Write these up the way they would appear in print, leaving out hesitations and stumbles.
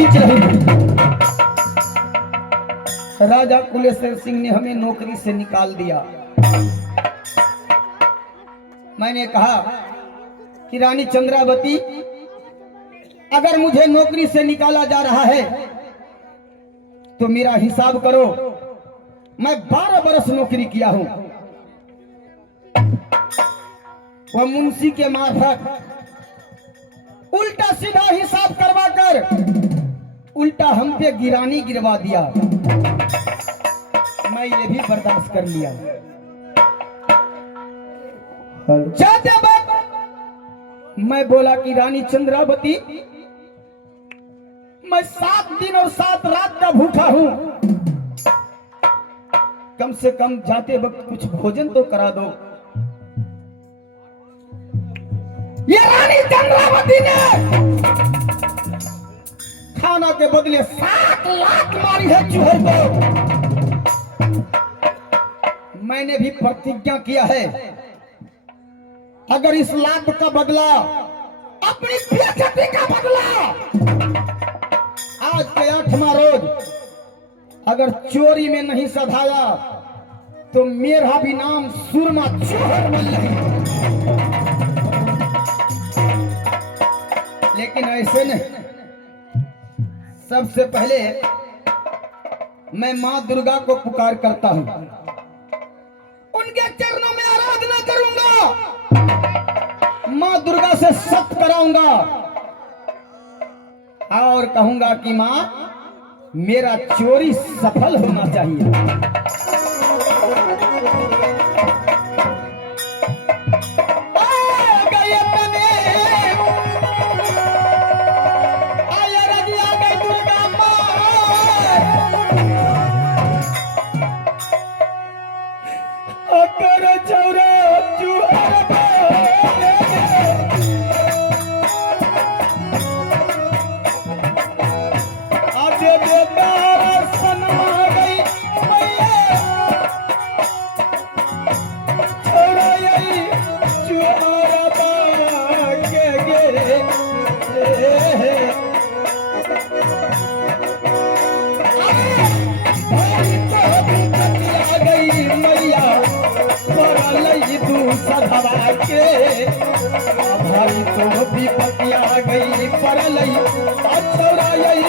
खींच रही हूँ। राजा कुलेश्वर सिंह ने हमें नौकरी से निकाल दिया। मैंने कहा कि रानी चंद्रावती, अगर मुझे नौकरी से निकाला जा रहा है तो मेरा हिसाब करो। मैं 12 बरस नौकरी किया हूं। वह मुंशी के मार्फत उल्टा सीधा हिसाब करवा कर उल्टा हम पे गिरानी गिरवा दिया। मैं ये भी बर्दाश्त कर लिया। जाते वक्त मैं बोला कि रानी चंद्रावती, मैं 7 दिन और 7 रात का भूखा हूं। कम से कम जाते वक्त कुछ भोजन तो करा दो। ये रानी चंद्रावती ने खाना के बदले 7 लाख मारी है चूहे को। मैंने भी प्रतिज्ञा किया है, अगर इस लाख का बदला, अपनी बेइज्जती का बदला, आज के 8वां रोज अगर चोरी में नहीं सधाया तो मेरा भी नाम सुरमा चोर बन नहीं। लेकिन ऐसे नहीं, सबसे पहले मैं मां दुर्गा को पुकार करता हूं, उनके चरणों में आराधना करूंगा, मां दुर्गा से सत्य कराऊंगा और कहूंगा कि मां, मेरा चोरी सफल होना चाहिए। भाई तो विपत्ति आ गई परलई, छोरा यही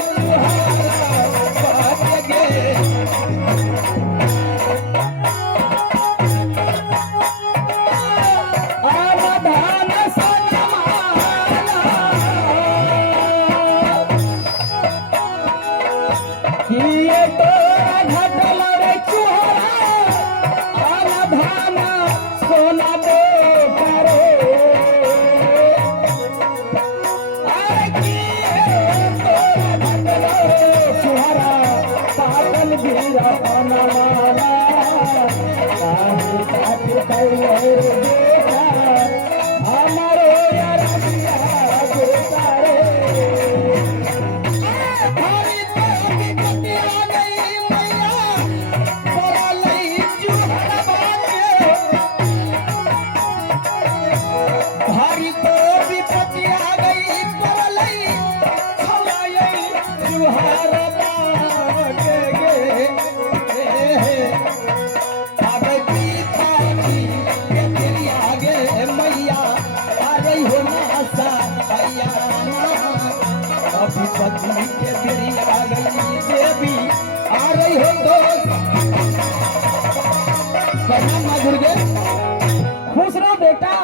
खुश रहो बेटा।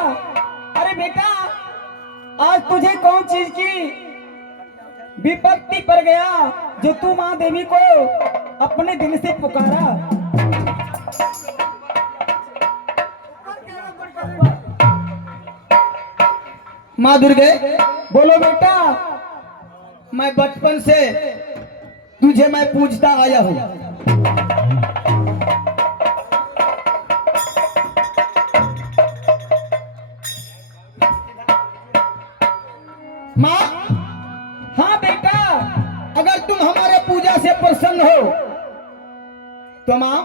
अरे बेटा, आज तुझे कौन चीज की विपत्ति पड़ गया जो तू मां देवी को अपने दिल से पुकारा? मां दुर्गे, बोलो बेटा। मैं बचपन से तुझे मैं पूजता आया हूं। मां, हाँ बेटा, अगर तुम हमारे पूजा से प्रसन्न हो तो मां,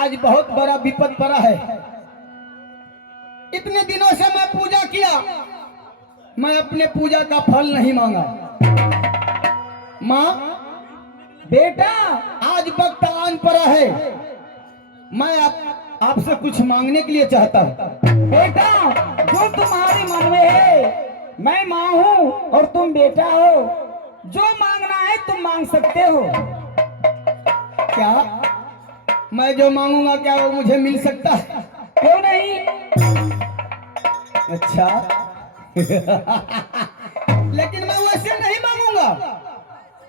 आज बहुत बड़ा विपद पड़ा है। इतने दिनों से मैं पूजा किया, मैं अपने पूजा का फल नहीं मांगा। माँ बेटा आज वक्त आन पड़ा है, मैं आपसे कुछ मांगने के लिए चाहता हूँ। बेटा, जो तुम्हारे मन में है, मैं माँ हूँ और तुम बेटा हो। जो मांगना है तुम मांग सकते हो। क्या मैं जो मांगूंगा क्या वो मुझे मिल सकता है? क्यों नहीं? अच्छा लेकिन मैं वैसे नहीं मांगूंगा।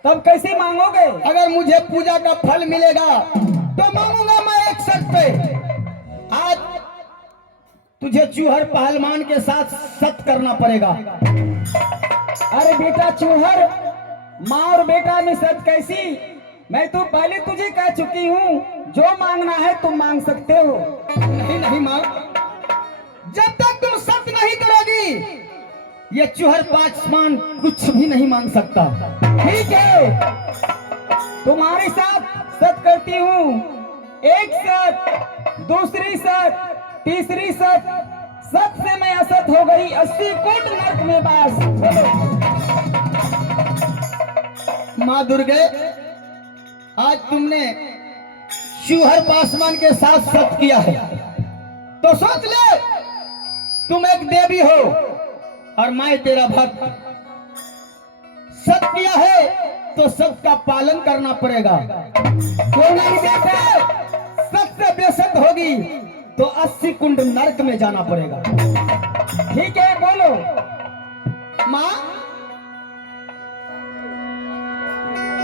तब कैसे मांगोगे? अगर मुझे पूजा का फल मिलेगा तो मांगूंगा मैं एक शर्त पे। आज तुझे चूहर पहलवान के साथ सत करना पड़ेगा। अरे बेटा चूहर, माँ और बेटा में सत कैसी? मैं तो पहले तुझे कह चुकी हूँ, जो मांगना है तुम मांग सकते हो। नहीं नहीं माँ, जब तक तुम सत नहीं करोगी ये चूहर पासवान कुछ भी नहीं मांग सकता। ठीक है, तुम्हारे साथ सत करती हूँ। एक सत, दूसरी सत, तीसरी सत, सत से मैं असत हो गई 80 कोट नर्क में बास। बोलो। माँ दुर्गे, आज तुमने चूहर पासवान के साथ सत किया है तो सोच ले, तुम एक देवी हो और मैं तेरा भक्त। सत किया है तो सत का पालन करना पड़ेगा। क्यों नहीं बेटा? सत से बेसत होगी तो 80 कुंड नरक में जाना पड़ेगा। ठीक है, बोलो। माँ,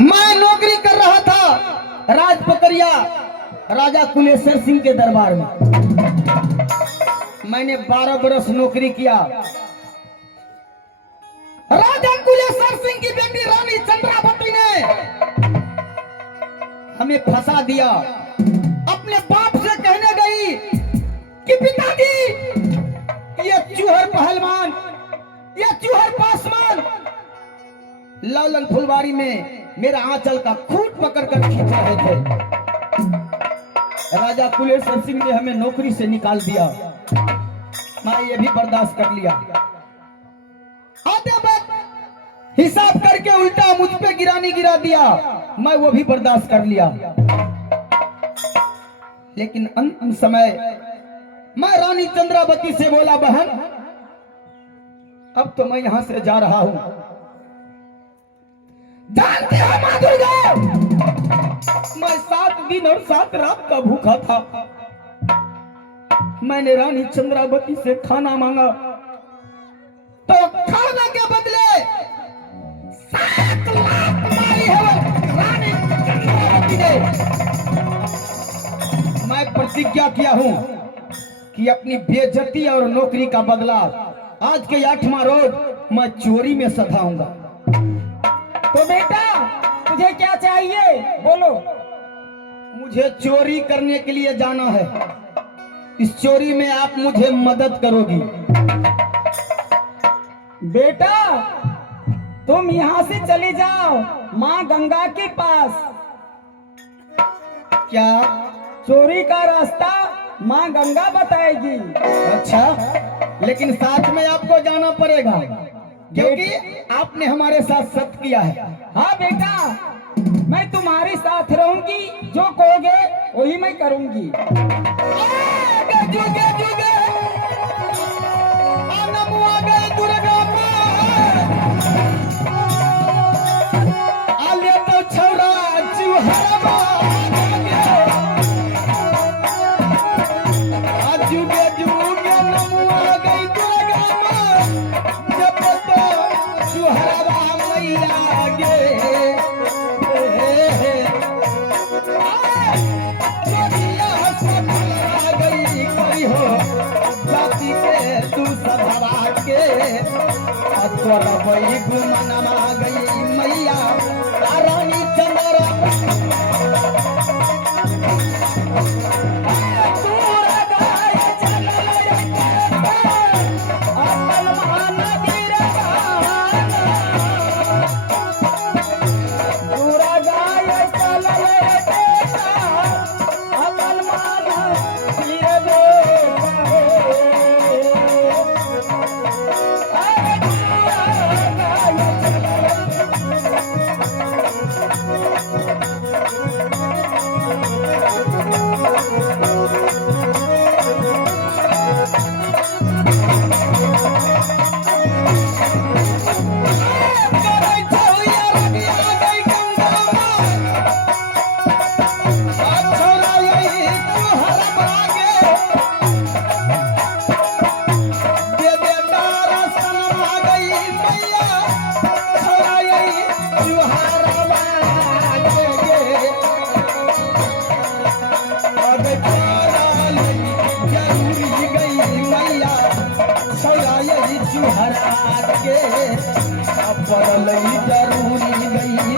मैं नौकरी कर रहा था राजपकरिया राजा कुलेश्वर सिंह के दरबार में। मैंने 12 बरस नौकरी किया। राजा कुलेश्वर सिंह की बेटी रानी चंद्रावती ने हमें फंसा दिया। अपने बाप से कहने गई कि पिताजी ये चूहर पहलवान, ये चूहर पासवान लालन फुलवारी में मेरा आंचल का खूंट पकड़कर खींच रहे थे। राजा कुलेश्वर सिंह ने हमें नौकरी से निकाल दिया। मैं ये भी बर्दाश्त कर लिया। आते वक्त हिसाब करके उल्टा मुझ पे गिरानी गिरा दिया, मैं वो भी बर्दाश्त कर लिया। लेकिन अंतिम समय मैं रानी चंद्रावती से बोला, बहन अब तो मैं यहां से जा रहा हूं। जानते हो मां दुर्गा, मैं 7 दिन और 7 रात का भूखा था। मैंने रानी चंद्रावती से खाना मांगा तो खाने के बदले 7 लाख मारी है वो रानी चंद्रावती ने। मैं प्रतिज्ञा किया हूं कि अपनी बेइज्जती और नौकरी का बदला आज के 8वां रोज मैं चोरी में सधाऊंगा। तो बेटा तुझे क्या चाहिए, बोलो। मुझे चोरी करने के लिए जाना है। इस चोरी में आप मुझे मदद करोगी? बेटा तुम यहाँ से चले जाओ माँ गंगा के पास। क्या? चोरी का रास्ता माँ गंगा बताएगी। अच्छा, लेकिन साथ में आपको जाना पड़ेगा क्योंकि आपने हमारे साथ सत्य किया है। हाँ बेटा, मैं तुम्हारे साथ रहूंगी, जो कहोगे वही मैं करूंगी। जुगे जुगे नमो आगे दुर्गा माँ, आले तो छौरा चूहरवा जुगे जुगे नमो आगे दुर्गा माँ, जब तो चूहरवा मैया गे। जाति के तू सधरा के तोरा वही घुमनमा गई मैया रानी चंद्र।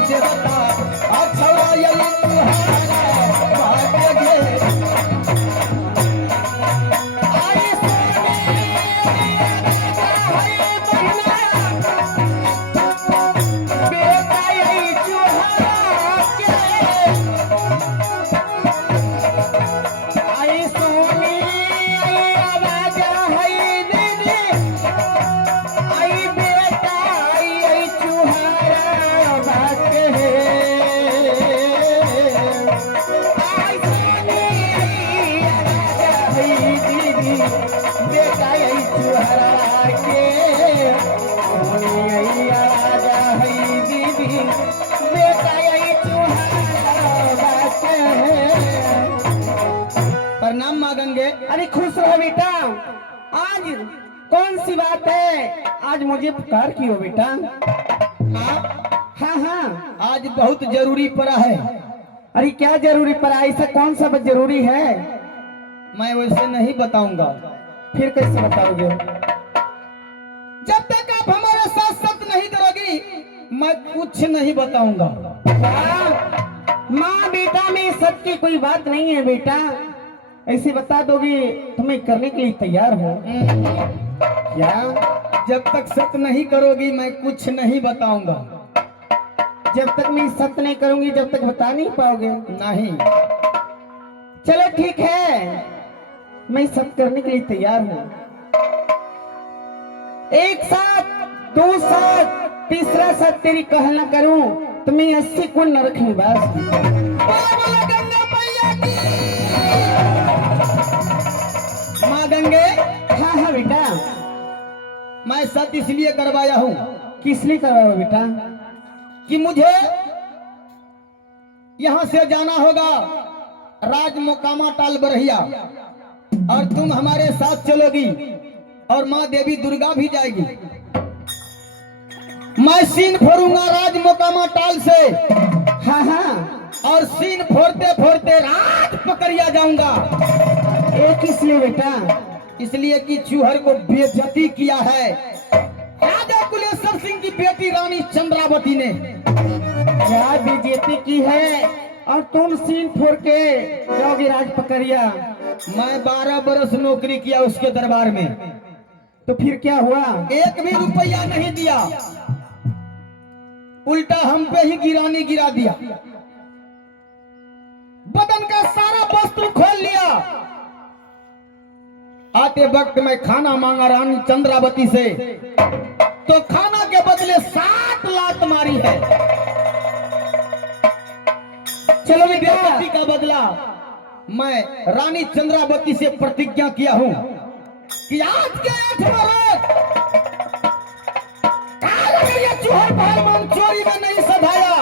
देवता अच्छा यही तुहारा भाग्य गे आई सोने है बहना बेटा यही चुहारा के आई सोनी आवाज है दीदी आई बेटा आई चुहारा बात है आई सोनी आवाज है दीदी बेटा आई चुहारा के सोनी आवाज है दीदी बेटा आई चुहारा बात है। प्रणाम माँ गंगे। अरे खुश रहो बेटा, आज कौन सी बात है, आज मुझे पुकार की हो बेटा। हाँ हाँ हाँ, आज बहुत जरूरी पड़ा है। अरे क्या जरूरी पड़ा, ऐसा कौन सा बात जरूरी है? मैं वैसे नहीं बताऊंगा। फिर कैसे बताओगे? जब तक आप हमारे साथ सत्य नहीं करोगी मैं कुछ नहीं बताऊंगा। माँ बेटा में सत्य की कोई बात नहीं है बेटा, ऐसे बता दोगे तुम्हें करने के लिए तैयार हो क्या? जब तक सत्य नहीं करोगी मैं कुछ नहीं बताऊंगा। जब तक मैं सत्य नहीं करूंगी जब तक बता नहीं पाओगे? नहीं। चलो ठीक है, मैं सत्य करने के लिए तैयार हूँ। एक साथ, दो साथ, तीसरा साथ तेरी कहल न करूं तो मैं 80 कुंड न रखूं बस। माँ गंगे, हाँ हाँ बेटा। मैं सत्य इसलिए करवाया हूँ किस लिए करवाओ बेटा? कि मुझे यहाँ से जाना होगा राज मोकामा टाल बरहिया, और तुम हमारे साथ चलोगी और माँ देवी दुर्गा भी जाएगी। मैं सीन फोड़ूंगा राज मोकामा टाल से, हाँ हाँ, और सीन फोड़ते फोड़ते राज पकड़िया जाऊंगा। एक इसलिए बेटा, इसलिए कि चूहर को बेइज्जती किया है राजा कुलेश्वर सिंह की बेटी रानी चंद्रावती ने। क्या बेइज्जती की है और तुम सीन फोड़ के जाओगे राज पकड़िया? मैं 12 बरस नौकरी किया उसके दरबार में, तो फिर क्या हुआ? एक भी रुपया नहीं दिया, उल्टा हम पे ही गिरानी गिरा दिया। बदन का सारा वस्त्र खोल लिया। आते वक्त मैं खाना मांगा रानी चंद्रावती से, तो खाना के बदले 7 लात मारी है। चलो बेटा, बेइज्जती का बदला मैं रानी चंद्रावती से प्रतिज्ञा किया हूं कि आज के 8वां रोज अगर ये चूहर पहलवान चोरी में नहीं सधाया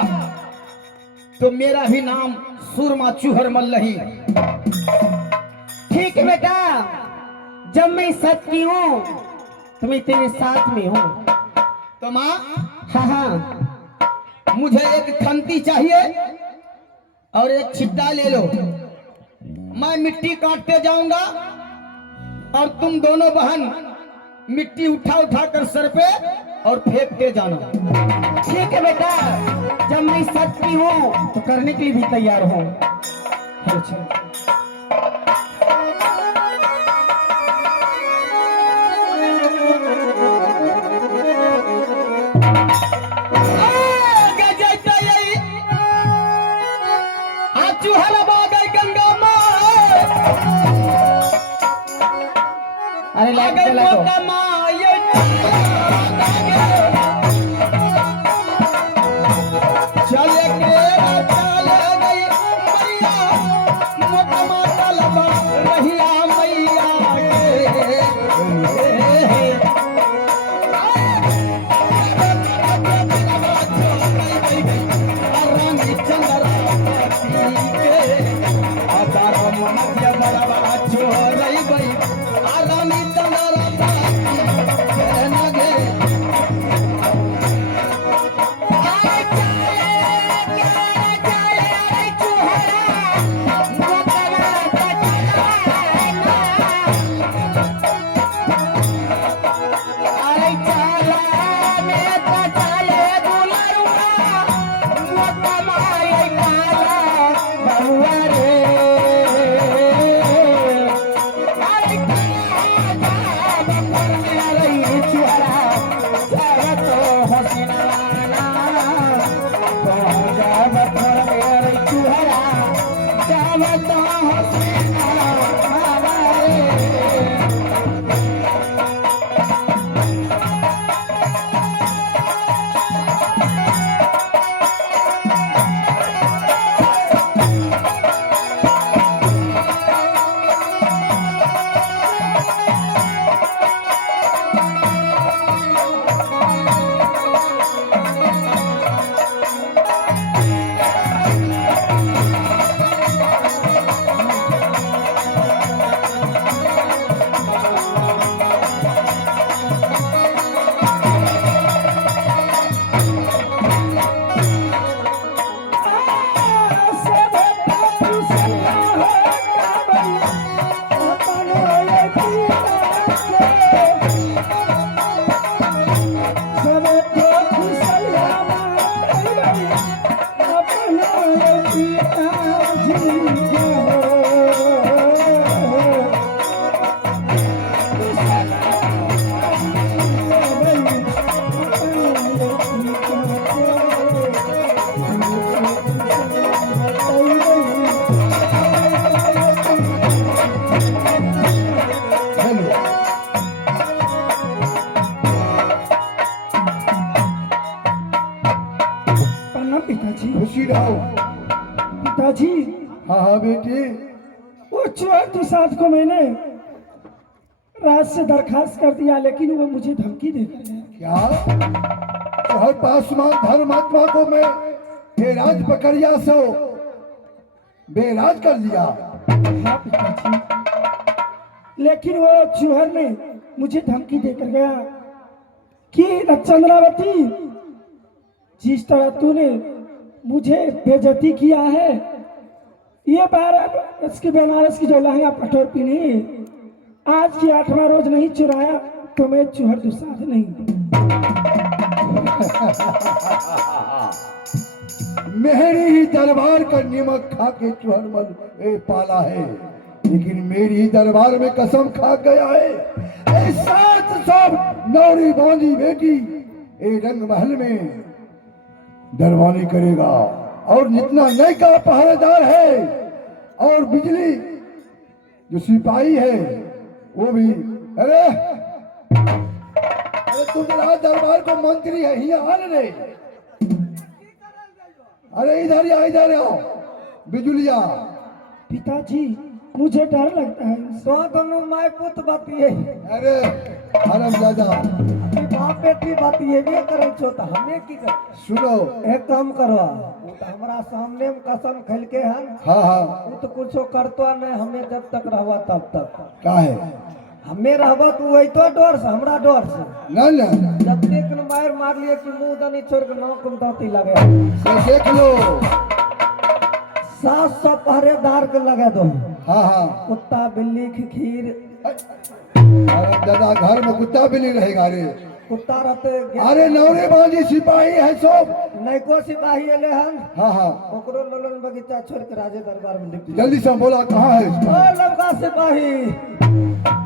तो मेरा ही नाम सुरमा चूहर मल्लही। ठीक है बेटा, जब मैं सच की हूँ तो मैं तेरे साथ में हूँ। तो माँ, हाँ हाँ, मुझे एक खंती चाहिए और एक छिट्टा ले लो। मैं मिट्टी काटते जाऊंगा और तुम दोनों बहन मिट्टी उठा उठा कर सर पे और फेंकते जाना। ठीक है बेटा, जब मैं सच की हूँ तो करने के लिए भी तैयार हूँ। अरे लाइट जला दो। चल के चल गई मैया कमाए काला बबुआ रे अरे काला बंदर में रही चुहरा चाहे तो हसीना तो जब घर में रही चुहरा चाहे तो हसीना रे पिताजी खुशी रहो। पिताजी हाँ हाँ बेटी, वो चुहर दुसाध को मैंने रात से दरखास्त कर दिया लेकिन वो मुझे धमकी देकर गया। क्या हर पासवान धर्मात्मा को मैं बेराज पकड़िया सो बेराज कर दिया। हाँ पिताजी, लेकिन वो चुहर ने मुझे धमकी देकर गया कि चंद्रावती जिस तरह तूने मुझे बेइज्जती किया है, ये बनारस की जो लहंगा पटोर पीनी आज की 8वां रोज नहीं चुराया तो मैं चुहर दुसाध नहीं। मेरी ही दरबार का निमक खा के चुहरमल पाला है, लेकिन मेरी ही दरबार में कसम खा गया है ए सात सब नौरी बांधी बेटी ए रंग महल में दरबारी करेगा। और जितना नई का पहरेदार है और बिजली जो सिपाही है वो भी। अरे तुम राज दरबार को मंत्री है ही आ रहे। अरे इधर आओ बिजुलिया। पिताजी मुझे डर लगता है। दोनों माय पुत बाती है। अरे हरामजादा बाप बेटी बाती है ये करे छो तो हमें की कर। सुनो, एक काम करवा वो तो हमारा सामने में कसम खेल के है। हाँ हाँ वो तो कुछ करतो नहीं, हमें जब तक रहवा तब तक का है हमें रहवा तू वही तो डर से हमरा डर से ना ना जब तक न मार मार लिए कि मुंह दनी छोड़ के नाक में दांती लगे देख लो। 700 पहरेदार के लगे दो। हाँ हाँ कुत्ता बिल्ली खीर दादा घर में कुत्ता भी नहीं रहेगा। अरे कुत्ता रहते अरे नौरे बाजी सिपाही है सब। नैको सिपाही एले हन। हाँ हाँ ओकरो लोलन बगीचा छोड़ के राजे दरबार में डिप्टी। जल्दी से बोला कहाँ है ओ सिपाही? लड़का सिपाही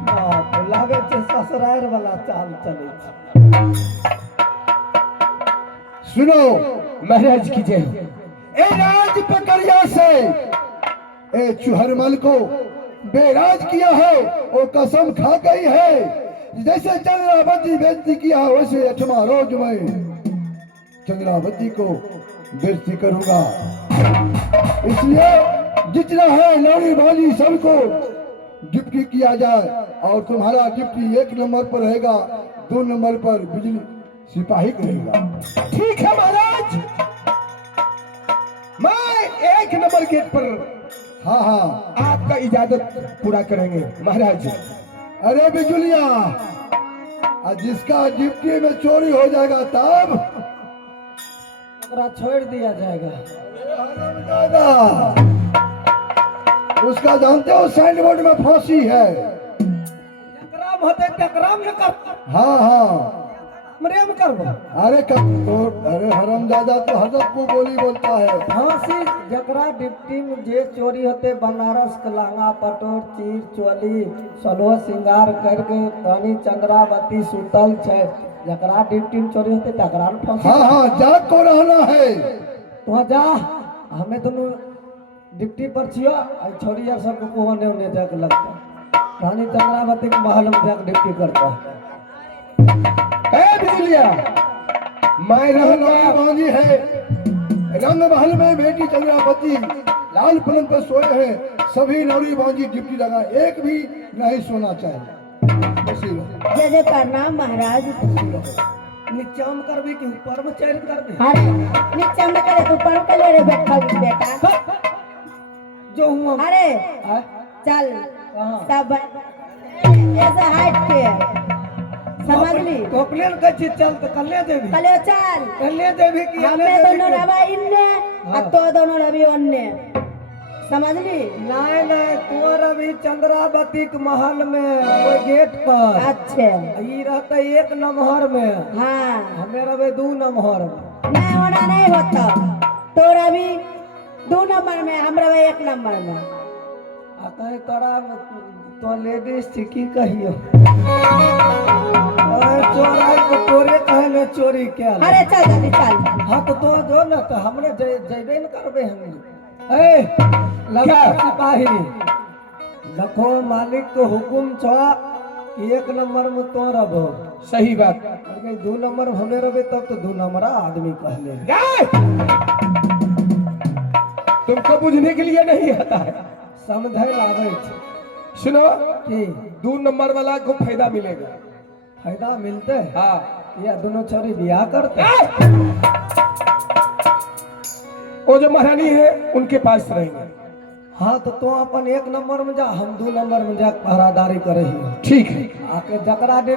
बाप लागे छे ससुरार वाला चाल चले छे। सुनो महाराज की जय। ए राज पकड़िया से ए चुहरमल को बेराज किया है। वो कसम खा गई है जैसे चंद्रावती बेइज्जती किया वैसे 8वां रोज में चंद्रावती को बेइज्जती करूंगा। इसलिए जितना है लौड़ी बाजी सबको डिप्टी किया जाए और तुम्हारा डिप्टी 1 नंबर पर रहेगा, 2 नंबर पर बिजली सिपाही करेगा। ठीक है महाराज, मैं 1 नंबर गेट पर हाँ हाँ आपका इजाजत पूरा करेंगे महाराज। अरे बिजुलिया, जिसका डिप्टी में चोरी हो जाएगा तब ओकरा छोड़ दिया जाएगा। दादा उसका जानते हो साइन बोर्ड में फांसी है। टकराम होते टकराम न कर। हाँ हाँ प्रेम करबो। अरे कब तो अरे हरामजादा तो हजरत को बोली बोलता है। फांसी जकरा डिप्टी में जे चोरी होते बनारस के लहंगा पटोर चीर चोली सलो श्रृंगार करके रानी चंद्रावती सुतल छै, जकरा डिप्टी में चोरी होते तकरा न फांसी। हाँ हाँ जाग को रहना है। तो जा हमें दोनों डिप्टी पर छियो आई छोरी यार सबको कोने होने जाके लगता रानी चंद्रावती के महल में जाके डिप्टी करता। ए बिजलिया मैं रहना बांधी है रंग महल में बेटी चंद्रावती लाल पलंग पर सोए हैं। सभी नौरी बांझी डिप्टी लगा, एक भी नहीं सोना चाहिए। खुशी रहो। जय जय प्रणाम महाराज। नीचा में करबी कि ऊपर में चढ़ करबी? अरे नीचे में करे तो ऊपर के ले रे बेटा। जो हुआ अरे हाँ? चल कहाँ? सब ऐसा हाइट के समझ ली। तो प्लेन का चीज चल तो कल्ले देवी कले चल कल्ले देवी की हमें दोनों रवा इन्ने हाँ। और तो दोनों रवि ओन्ने समझ ली। नहीं नहीं तू रवि चंद्रावती के महल में वो गेट पर अच्छे ई रहता एक नंबर में, हाँ हमें रवे 2 नंबर में। नहीं होना नहीं होता। तो रवि 2 नंबर में, हम रवे 1 नंबर में। आता है तोरा तो लेडीज थी की कहियो चोराई को तोरे कहे में चोरी क्या ले? अरे चल जल्दी चल। हाँ तो जो ना तो हमने जैबे न करबे हम। ए लगा सिपाही देखो मालिक को हुकुम छा कि 1 नंबर में तो रहो। सही बात। अगर 2 नंबर में हमें रहे तब तो 2 नंबर आदमी कहले। तुमको बुझने के लिए नहीं आता है। समझे लावे छे सुनो कि 2 नंबर वाला को फायदा मिलेगा। फायदा मिलते हाँ या दोनों छोरी ब्याह करते। वो जो महारानी है उनके पास रहेंगे। हाँ तो अपन 1 नंबर में जा, हम 2 नंबर में जा पहरादारी करे ही। ठीक है। आके जकरा दे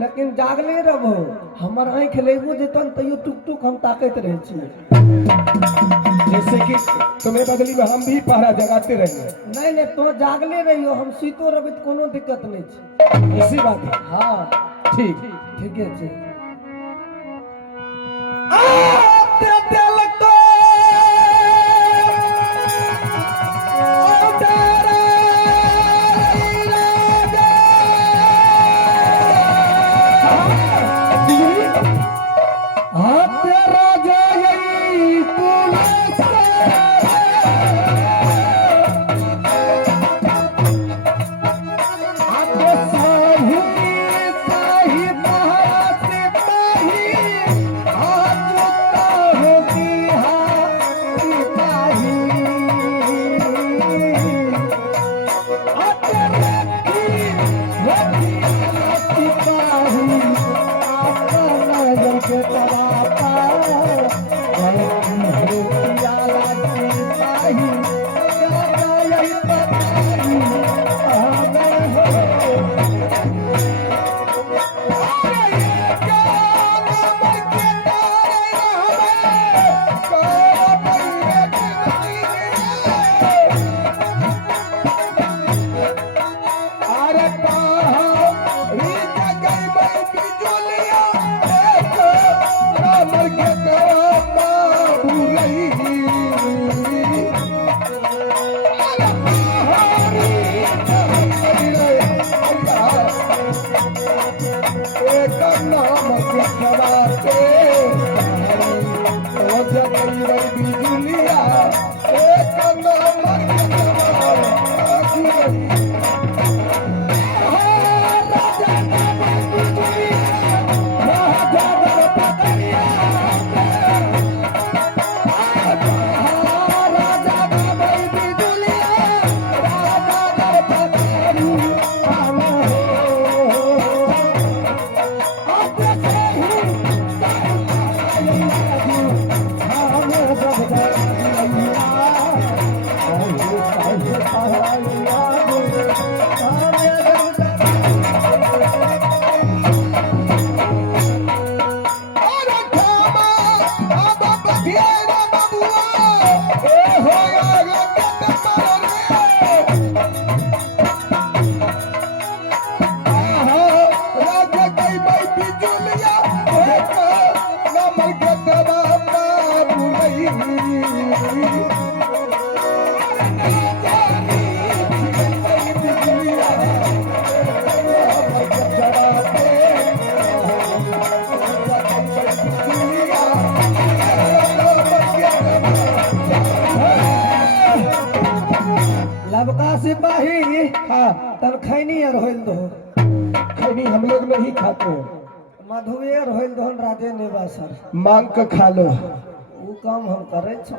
लेकिन जागले रहो हमर आँख लेबो जेतन तैयो टुक टुक हम ताकत रहे छी। जैसे कि तुम्हें बदली में हम भी पहरा जगाते रहेंगे। नहीं नहीं तो जागले रहियो, हम सीतो रहे तो कोनो दिक्कत नहीं छी। इसी बात है। हाँ ठीक ठीक है जी। लबका सिपाही हाँ तब खैनी और होइल दो खैनी हम लोग नहीं खाते, मधुए और होइल दो राजे नेबा सर मांग के खा लो। वो काम हम करे छो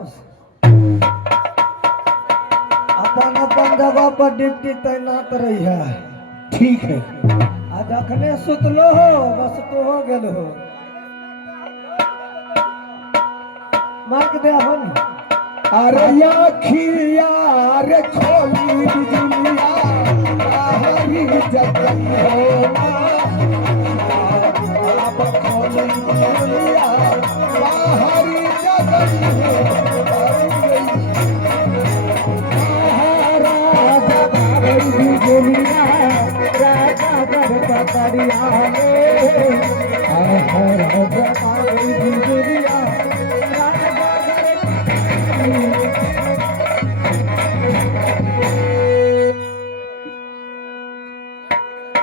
अपन अपन जगह पर ड्यूटी तैनात रही है। ठीक है। आज अखने सुतलो हो बस तो हो गेल हो मार्क दे अपन अरे आखिया रे खोली दुनिया बाहरी जगत हो आप खोली दुनिया बाहरी जगत हो महाराजा बाहरी दुनिया राजा कर पकड़िया रे महाराजा बाहरी दुनिया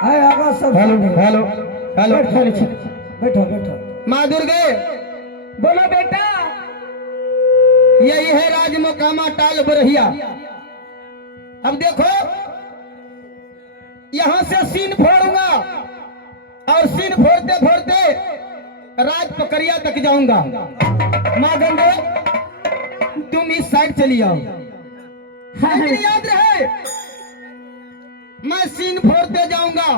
आए आगा सब हेलो हेलो हेलो बैठो बैठो माँ दुर्गे, बोलो बेटा। यही है राज मोकामा टाल बरहिया। अब देखो यहां से सीन फोड़ूंगा और सीन फोड़ते फोड़ते राज पकड़िया तक जाऊंगा। माँ गंगे तुम इस साइड चली आओ। लेकिन याद रहे मैं सीन फोड़ते जाऊंगा,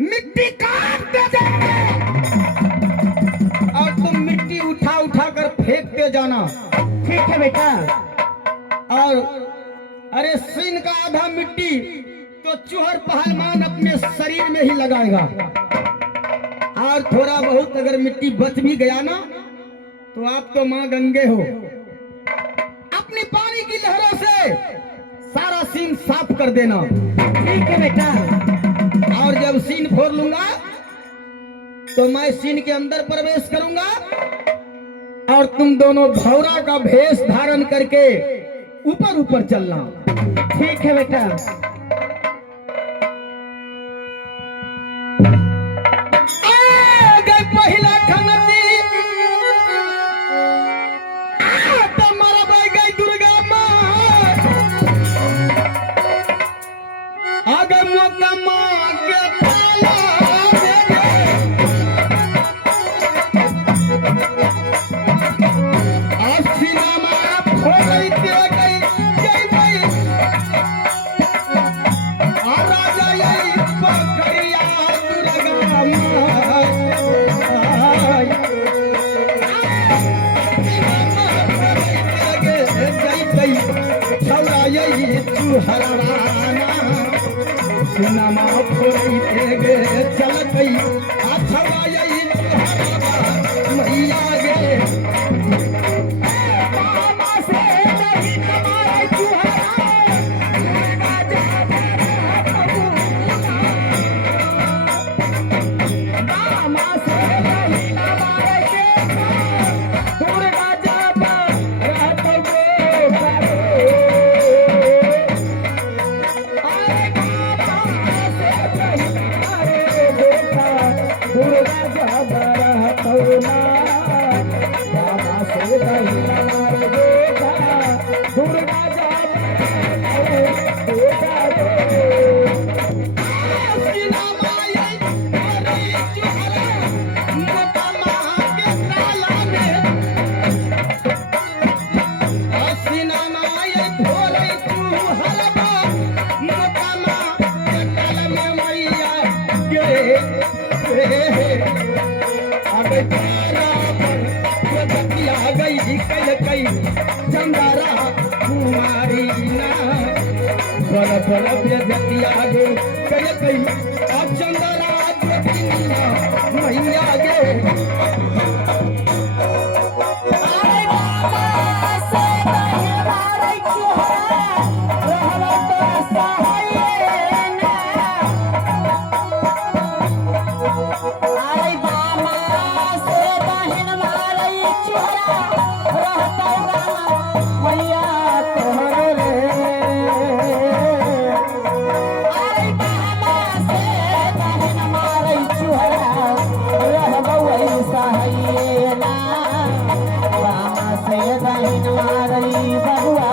मिट्टी काटते जाऊंगा और तुम मिट्टी उठा उठा कर फेंकते जाना। ठीक है बेटा। और अरे सीन का आधा मिट्टी तो चूहर पहलवान अपने शरीर में ही लगाएगा और थोड़ा बहुत अगर मिट्टी बच भी गया ना तो आप तो माँ गंगे हो, अपनी पानी की लहरों से सारा सीन साफ कर देना। ठीक है बेटा। और जब सीन फोड़ लूंगा तो मैं सीन के अंदर प्रवेश करूंगा और तुम दोनों भौरा का भेष धारण करके ऊपर ऊपर चलना। ठीक है बेटा। आ गए पहिला खनती, तो मारा भाई गई दुर्गा माँ, आ गए मौका माँ के ताला में गए। आज सिनेमा फोड़ के गई गई आ राजा यही पकड़िया दुर्गा माँ। छौरा यही चूहराना सिनेमा फोड़ते गे चल गई आ छौरा यही चूहराना मैया गे। मामा से नहीं हमारे चूहरा, दुर्गा जाता मामा से नहीं हमारे बेटा, दुर्गा जाता चंदारा कुमारी ना बल बल बेजतिया गे कल कई अब चंदारा जोतिनिया मैया गे। अरे बाबा से नहीं हमारे चूहरा, रहला तो सहाये ना। अरे बाबा से नहीं हमारे चूहरा, रहता रही बबुआ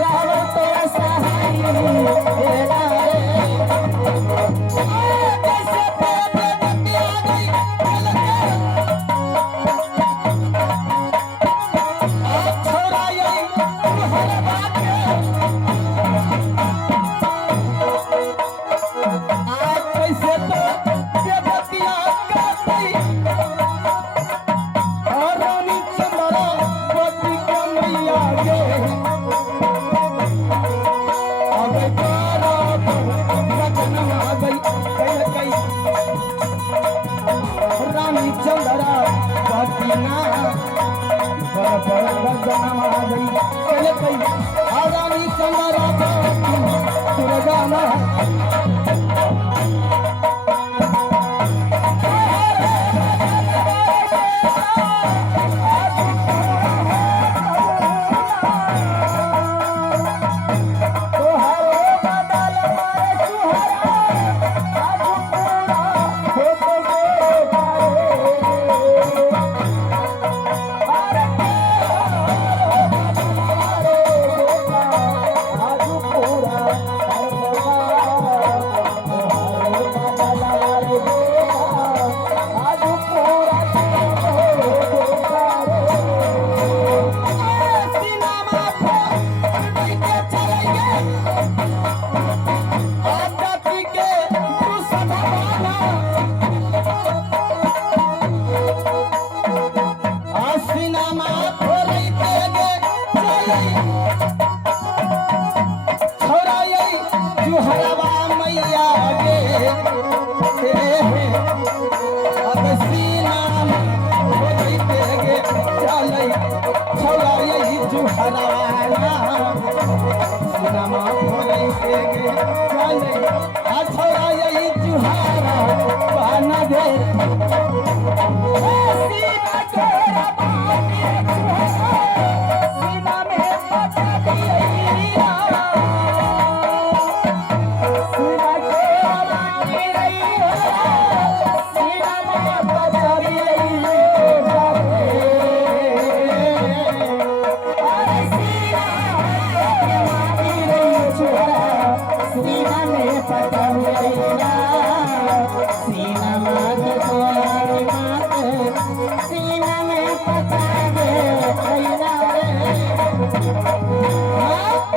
रावण तो सहाई तेरा रे कैसे पे बत्ती आ गई आप छोड़ा यही हर बात आप कैसे तो बेबतिया करती और रानी चंद्रा बत्ती के मैया गे अब तारा लगन आ गई कई रानी चंद्रा बत्ती ना बड़ लगन आ गई कई रानी चंद्रा बत्ती दुर्गा ना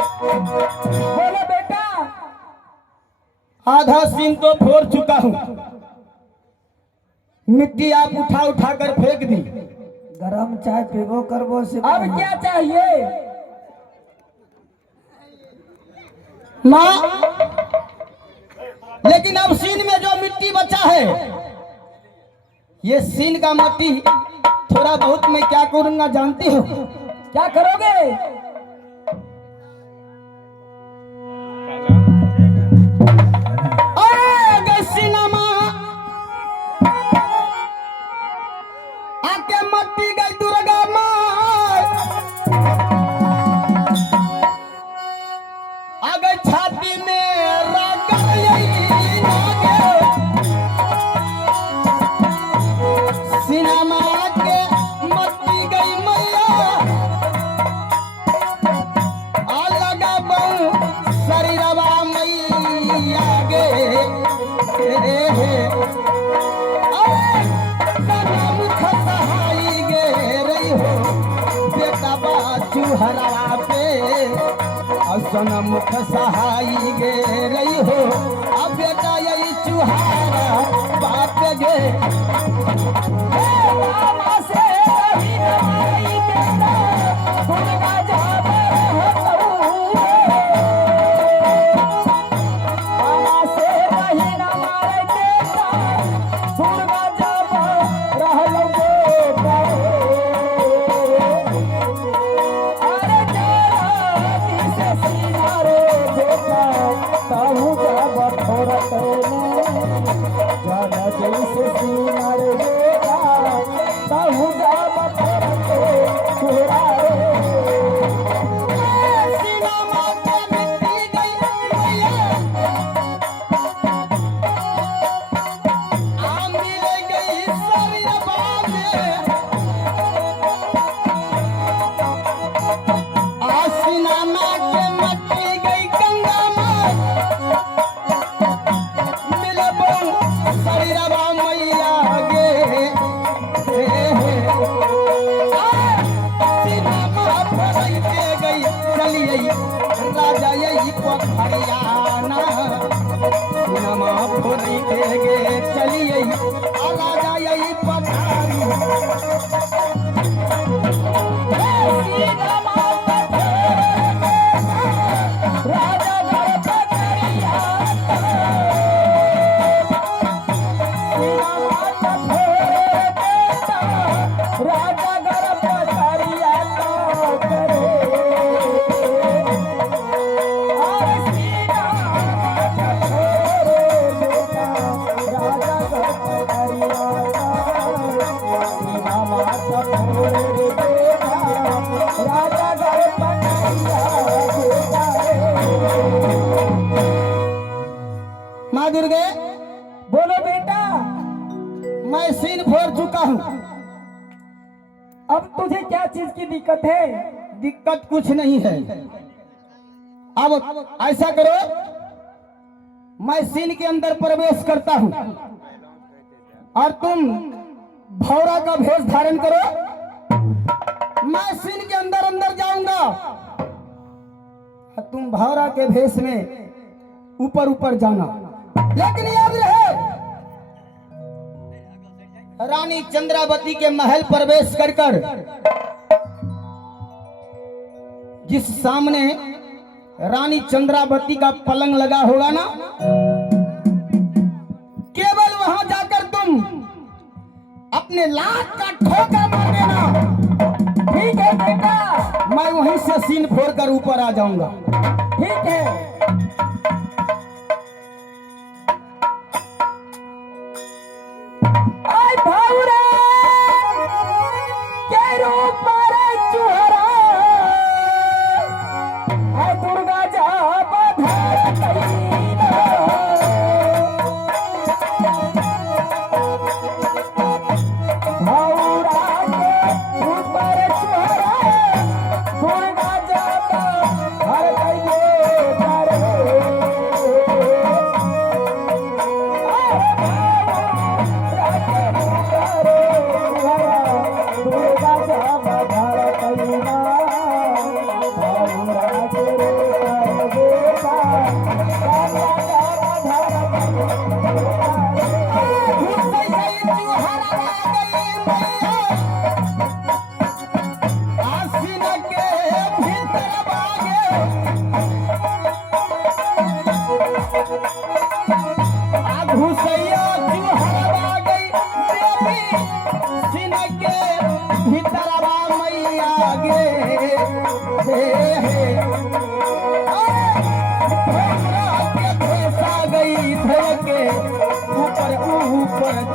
बोलो बेटा आधा सीन तो फोड़ चुका हूँ मिट्टी आप उठा उठा कर फेंक दी गरम चाय पीबो करबो से अब क्या चाहिए माँ लेकिन अब सीन में जो मिट्टी बचा है ये सीन का मिट्टी थोड़ा बहुत मैं क्या करूंगा जानती हो क्या करोगे आके मट्टी गई दुर्गा माँ आ गई छाती में रगड़ यही नागे सिनेमा के मट्टी गई मैया आ लगा बहु शरीरवा मैया गे हरा पे असना मुख सहाई गे रही हो अब बेटा यही चुहारा बाप गे मामा से रही नवाई बेटा दुर्गा जाब मामा से रही नवाई बेटा दुर्गा जाब रहलो बेटा जैसे सीना रे बेटा तहु जा बतर के रहते गई चलिए राजा यही पथरियाना सिनमा फोड़ते गे चलिए राजा यही पथारी माँ दुर्गे बोलो बेटा, मैं सीन फोड़ चुका हूँ। अब तुझे क्या चीज की दिक्कत है? दिक्कत कुछ नहीं है। अब ऐसा करो, मैं सीन के अंदर प्रवेश करता हूँ और तुम भौरा का भेष धारण करो। मैं सीन के अंदर अंदर जाऊंगा और तुम भौरा के भेष में ऊपर ऊपर जाना। लेकिन याद रहे, रानी चंद्रावती के महल प्रवेश कर कर जिस सामने रानी चंद्रावती का पलंग लगा होगा ना, केवल वहां जाकर तुम अपने लात का ठोका मार देना। ठीक है बेटा, मैं वहीं से सीन फोड़कर ऊपर आ जाऊंगा। ठीक है। आय भाऊरे के रूप रे चुहरा, आय दुर्गा जा बधार कईना। भाऊरा के रूप रे चुहरा, दुर्गा जा बधार कईना रे।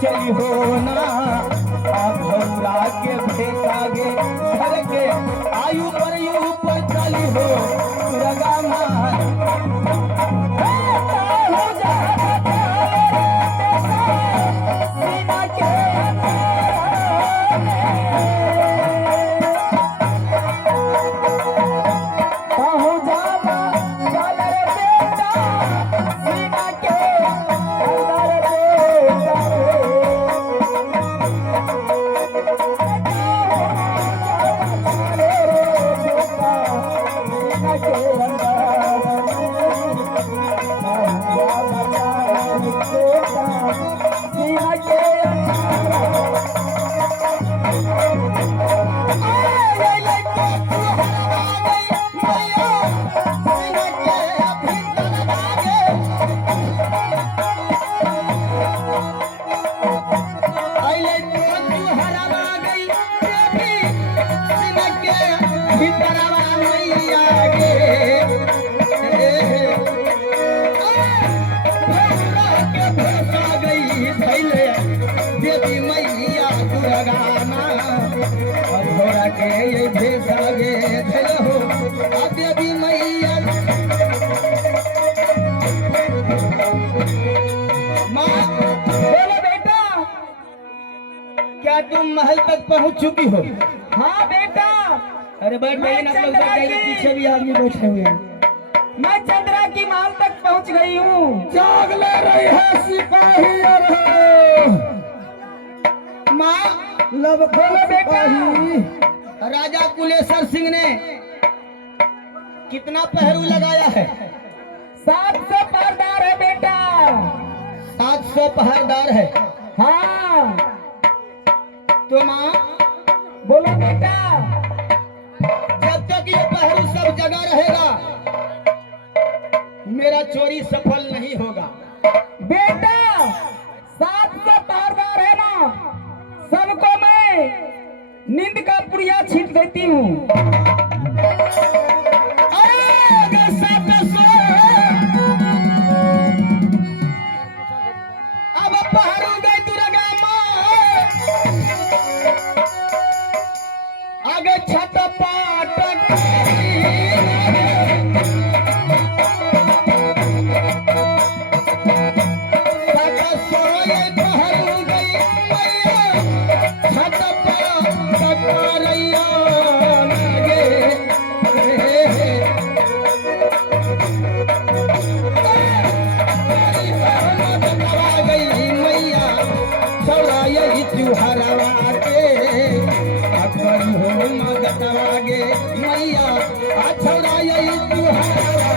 चली हो ना भौरा के भेजा गे घर के आयु पर चली हो रगा मार सीना के देवी मैया दुर्गाना घोड़ा के ये भेजा गे धल हो देवी मैया। माँ बोलो बेटा। क्या तुम महल तक पहुंच चुकी हो? हाँ बेटा, अरे बैठ मैं आप लोग चंद्रा बैठ जाइए, की- पीछे भी आदमी बैठे हुए हैं। मैं चंद्रा की महल तक पहुंच गई हूँ। जाग ले रही है सिपाही और माँ लब बोलो बेटा। राजा कुलेश्वर सिंह ने कितना पहरू लगाया है? 700 पहरेदार है बेटा। 700 पहरेदार है। हाँ तो माँ बोलो बेटा। जब तक ये पहरू सब जगह रहेगा मेरा चोरी सफल नहीं होगा। बेटा 700 पहरेदार है ना, सबको मैं नींद का पुड़िया छीट देती हूँ। अब पहरू गई दुर्गा माँ, आगे छत पाटक सोए पहरू गई मैया, छत पाटक रैया गई मैया छौड़ा यही चूहरवा के अकबरी हो मगतवा गे मैया छौड़ा यही चूहरवा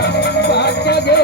बात गे।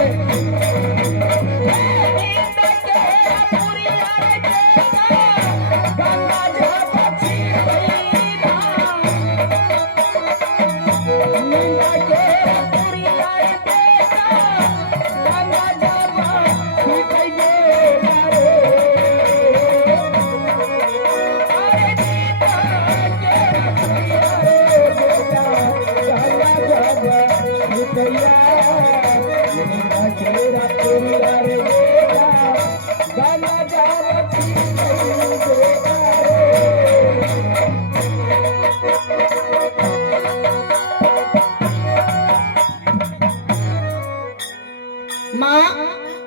माँ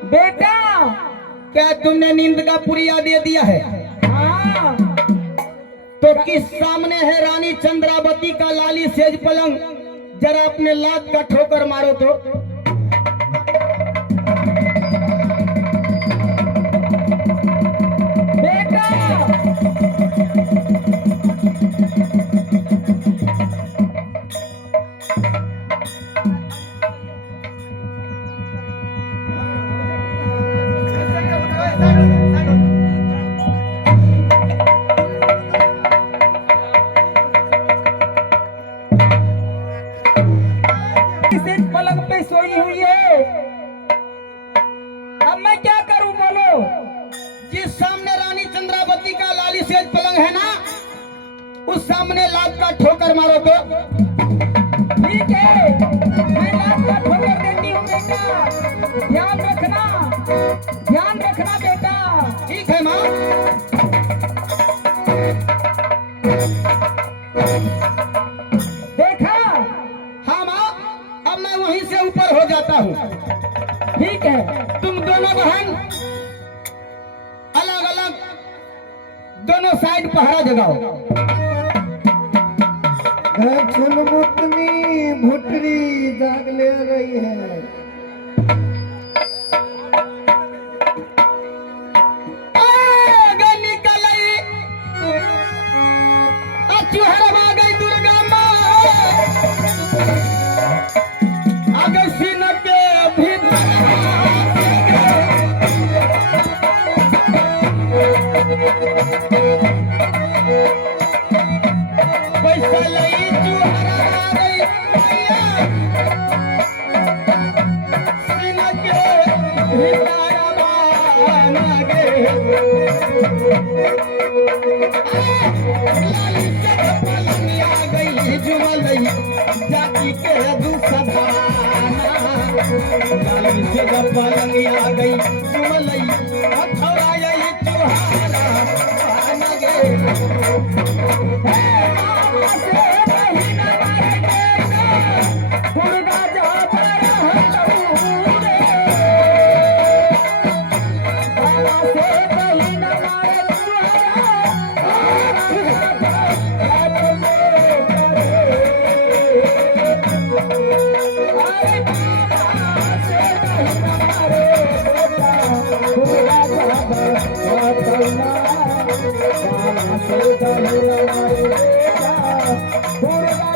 बेटा क्या तुमने नींद का पुड़िया दे दिया है? हाँ तो किस सामने है रानी चंद्रावती का लाली सेज पलंग, जरा अपने लात का ठोकर मारो तो। बेटा इस पलंग पे सोई हुई है, अब मैं क्या करूं बोलो। जिस सामने रानी चंद्रावती का लाली सेज पलंग है ना, उस सामने लात का ठोकर मारो तो। ठीक है मैं लात का ठोकर देती हूँ बेटा, ध्यान रखना बेटा। ठीक है माँ। देखा? हाँ माँ, अब मैं वहीं से ऊपर हो जाता हूँ। ठीक है तुम दोनों बहन अलग अलग दोनों साइड पहरा जगाओ। मुतनी भुटरी जाग ले रही है। आगे निकल आई, चूहरवा गई दुर्गा माँ, आगे सीन के भीतर पैसा लई चूहरवा गई मैया, सीन के भीतर बाना गे। लाली से पलंगिया गई जुमलई जाति के दुसधाना, लाली से पलंगिया गई जुमलई हथौड़ा यही चुहारा पान गे। दुर्गा जाकर से कहीं न मारे दुर्गा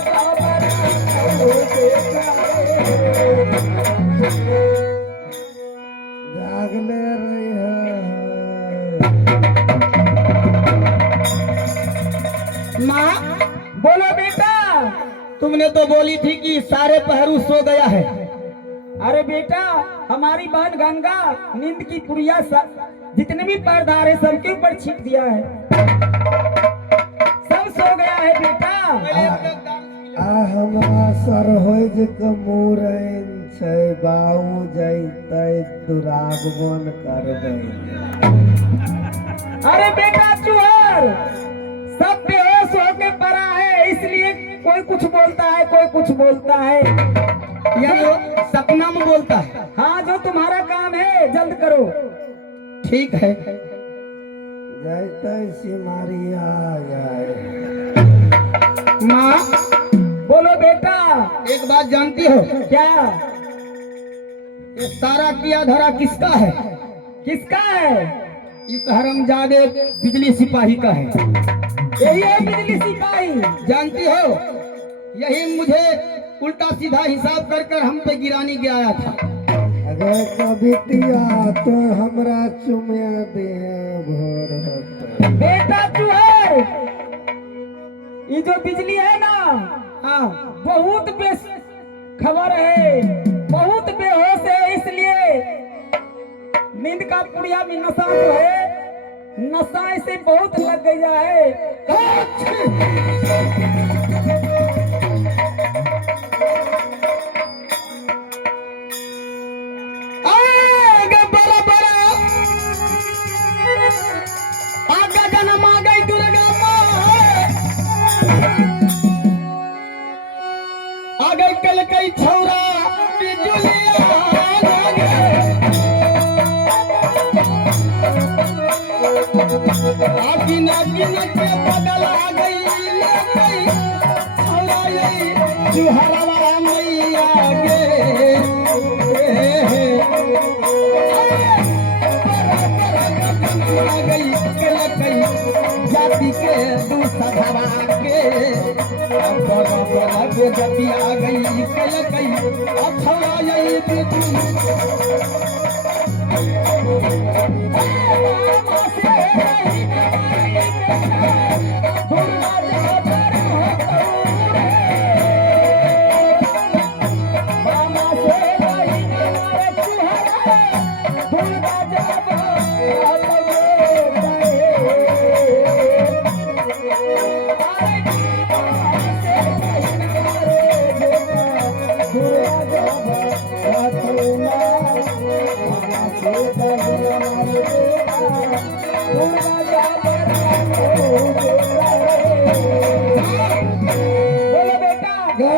जागले रही है। माँ बोलो बेटा। तुमने तो बोली थी कि सारे पहरू सो गया है। अरे बेटा हमारी बहन गंगा नींद की पुड़िया जितने भी पर्दार है सबके ऊपर छीट दिया है, सब सो गया है बेटा। हमरा सरहोज के मुरैन छै, बाऊ जैतै दुरागमन करबै। अरे बेटा चूहर सब बेहोश होके पड़ा है, इसलिए कोई कुछ बोलता है कोई कुछ बोलता है। या जो सपना में बोलता है। हाँ जो तुम्हारा काम है जल्द करो। ठीक है। जैतै सिमरिया जाए। माँ बोलो बेटा। एक बात जानती हो, क्या? ये सारा किया धरा किसका है? किसका है? इस हरमजादे बिजली सिपाही का है। यही है बिजली सिपाही। जानती हो, यही मुझे उल्टा सीधा हिसाब कर कर हम पे गिरानी गया था। अगर कवितिया तो हमरा चुमे दे भोर होते। बेटा चूहर ये जो बिजली है ना, हाँ, बहुत खबर है, बहुत बेहोश है, इसलिए नींद का पुड़िया में नशा जो है, नशा ऐसे बहुत लग गया है। आगे बड़ा बड़ा आगे जन्म आ गई दुर्गा माँ, आ गई कल कई छौरा बिजुलिया गिना गिना के बदल आ गई छौरा यही जुहरवा मैया गे। आ गई जाति के दूसरा के बड़ा बड़ा बेजती आ गई अच्छा यही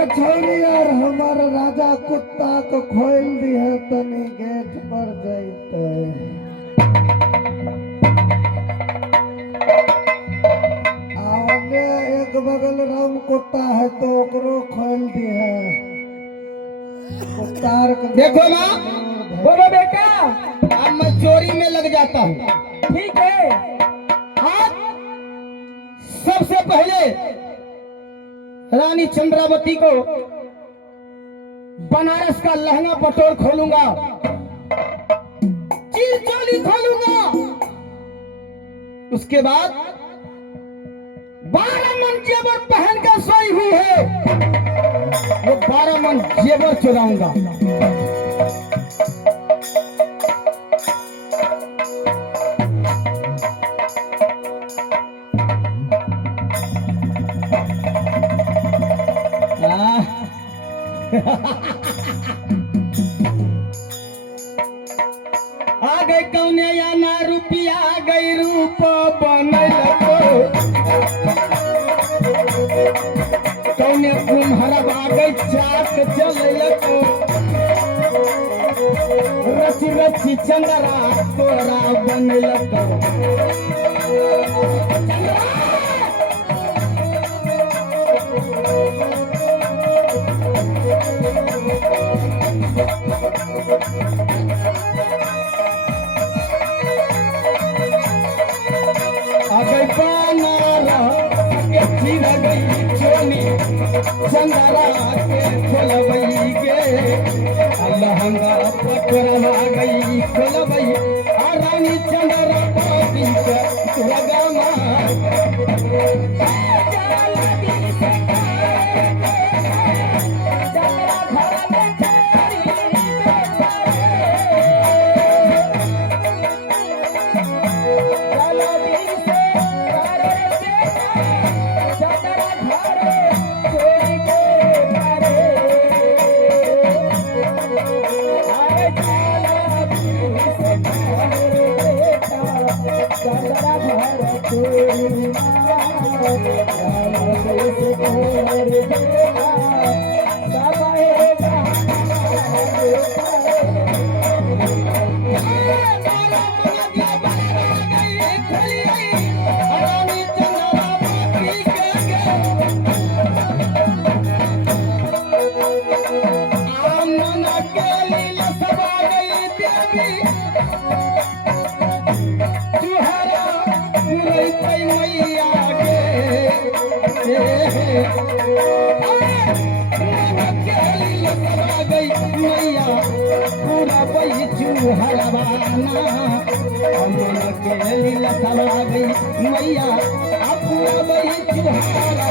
छोरी यार हमार राजा कुत्ता को खोल दिया तनी गेट पर जैते। आगे एक बगल राम कुत्ता है तो ओकरो खोल दिया। कुत्तार के देखो माँ, बोलो बेटा। अब मैं चोरी में लग जाता हूँ। ठीक है। आज सबसे पहले रानी चंद्रावती को बनारस का लहंगा पटोर खोलूंगा, चीर चोली खोलूंगा। उसके बाद 12 मन जेवर पहन कर सोई हुई है, वो 12 मन जेवर चुराऊंगा। आ गई कौने या ना रुपिया, आ गई रूप बनल कौने कुम्हरब आ गई चाक चल रची रची चंद्रा तोरा बनल चंद्रा के खोलबई गे। लहंगा पटोरवा गई खोलबई आ रानी चंद्रवती के सुरगमा मैया पूरा बई चुहारा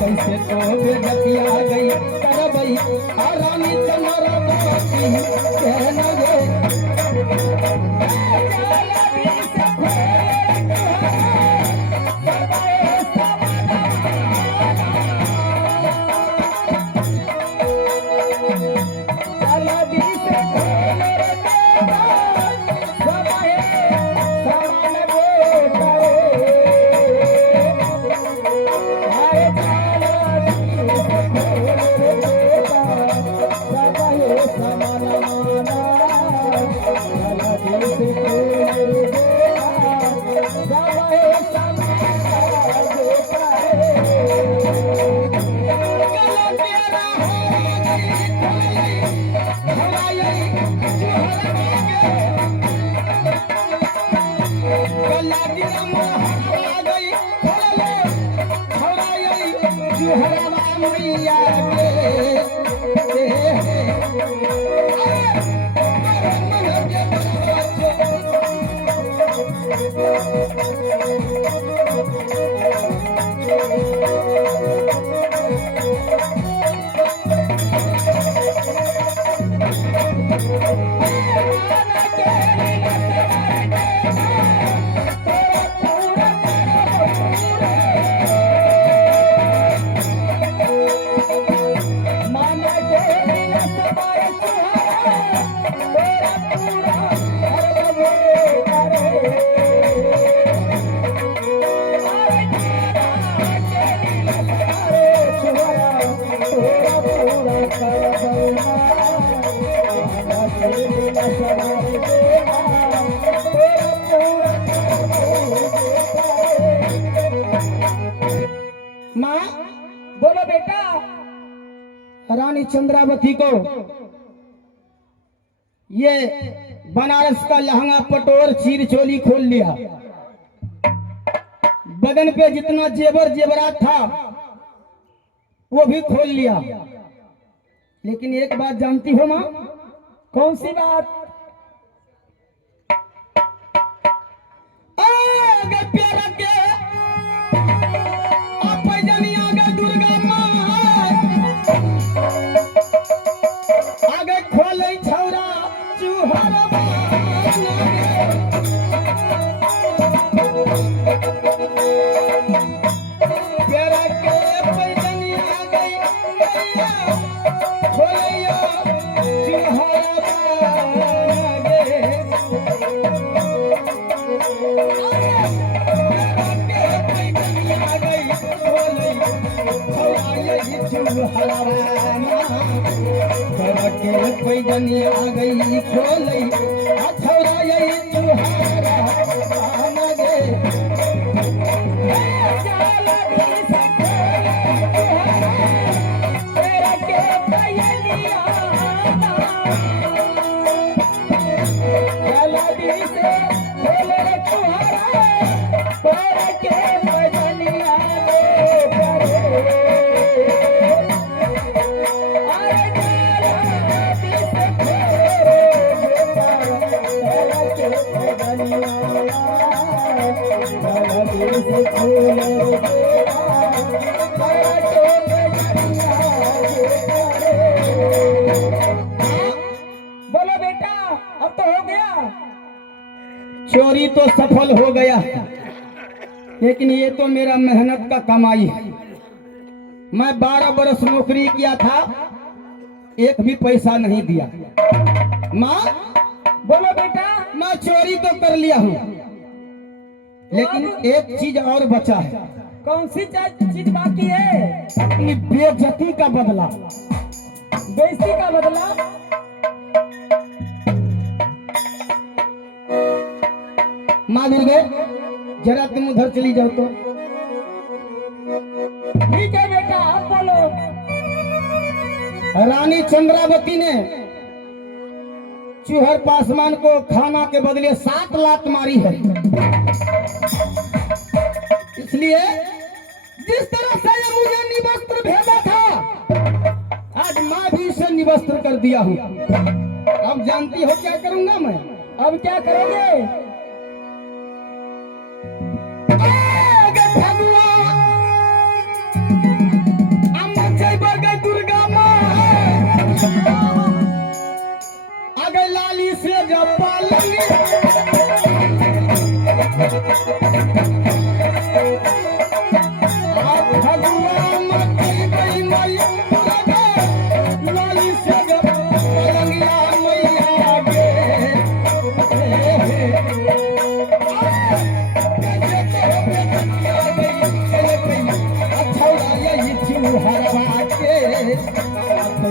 कैसे तो बेदतिया गई करबई आ रानी चंद्रवती के नगे माँ बोलो बेटा। रानी चंद्रावती को ये बनारस का लहंगा पटोर चीर चोली खोल लिया, बदन पे जितना जेवर जेवरात था वो भी खोल लिया। लेकिन एक बात जानती हो माँ? कौन सी बात? प्यारा के आप जनी आगे दुर्गा माँ आगे खोले छौरा चूहर प्यारा के पैजनी आ गई खोलैया कोई जनी आ गई खोलई छौरा यही चुहारा बोलो बेटा, अब तो हो गया। चोरी तो सफल हो गया, लेकिन ये तो मेरा मेहनत का कमाई है। मैं 12 बरस नौकरी किया था, एक भी पैसा नहीं दिया। माँ, बोलो बेटा। मैं चोरी तो कर लिया हूँ, लेकिन एक चीज और बचा है। कौन सी चीज बाकी है? अपनी बेइज्जती का बदला। बेइज्जती का बदला? माँ दुर्गे, जरा तुम उधर चली जाओ तो। ठीक है बेटा, आप बोलो। रानी चंद्रावती ने चूहर पासवान को खाना के बदले 7 लात मारी है। इसलिए जिस तरह से ये मुझे निवस्त्र भेजा था, आज मैं भी इसे निवस्त्र कर दिया हूँ। अब जानती हो क्या करूंगा मैं? अब क्या करोगे? दुर्गा माँ आगे लाली से जब पालेंगे आप भगवान लाली से जब पालेंगे मैया आगे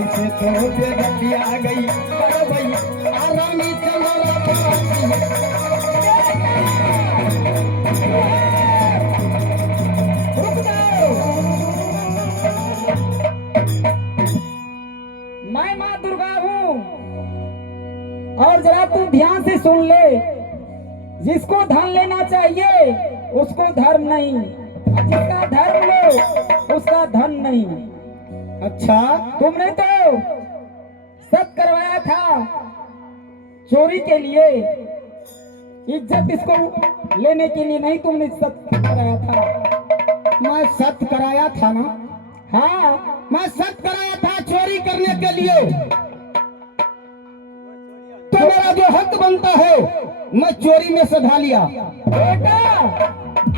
कैसे तो बेगती आ गई करबई आरामी मैं माँ दुर्गा हूँ, और जरा तू ध्यान से सुन ले। जिसको धन लेना चाहिए उसको धर्म नहीं, जिसका धर्म लो उसका धन नहीं। अच्छा, तुमने तो सत करवाया था चोरी के लिए, इज्जत इसको लेने के लिए नहीं, तुमने सत कराया था। मैं सत्य कराया था ना? हाँ, मैं सत्य कराया था चोरी करने के लिए। तो मेरा जो हक बनता है मैं चोरी में से ढा लिया। बेटा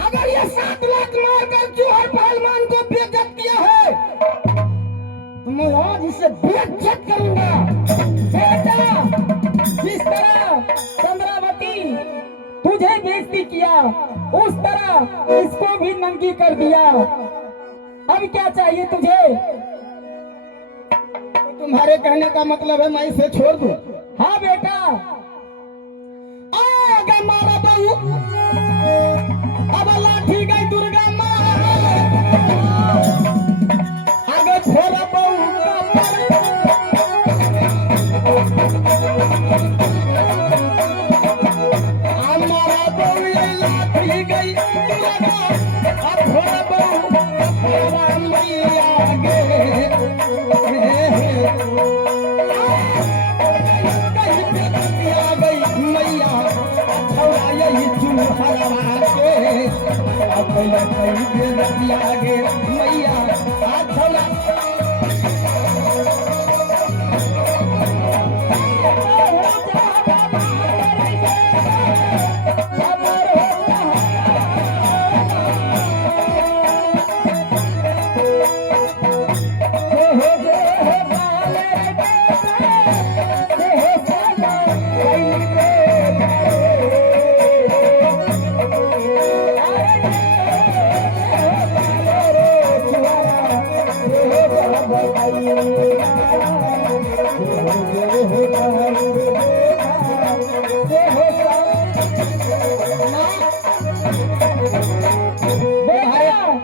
अगर ये 7 लाख मारकर चूहर पहलवान को बेइज्जत किया है, तो मैं आज इसे बेइज्जत करूंगा। बेटा, जिस तरह चंद्रावती तुझे बेइज्जती किया, उस तरह इसको भी नंगी कर दिया। अब क्या चाहिए तुझे? तो तुम्हारे कहने का मतलब है मैं इसे छोड़ दूं? हाँ बेटा। आगे मारा बहू, अब लाठी गई दुर्गा माँ, आगे छोड़ा बहू का हमारा बहू ये लाठी गई दुर्गा माँ, अब छोड़ा बहू का मैया आगे आ गई मैया छौड़ा यही चूहरवा के अब कई बेदतिया गे मैया आ छोड़ा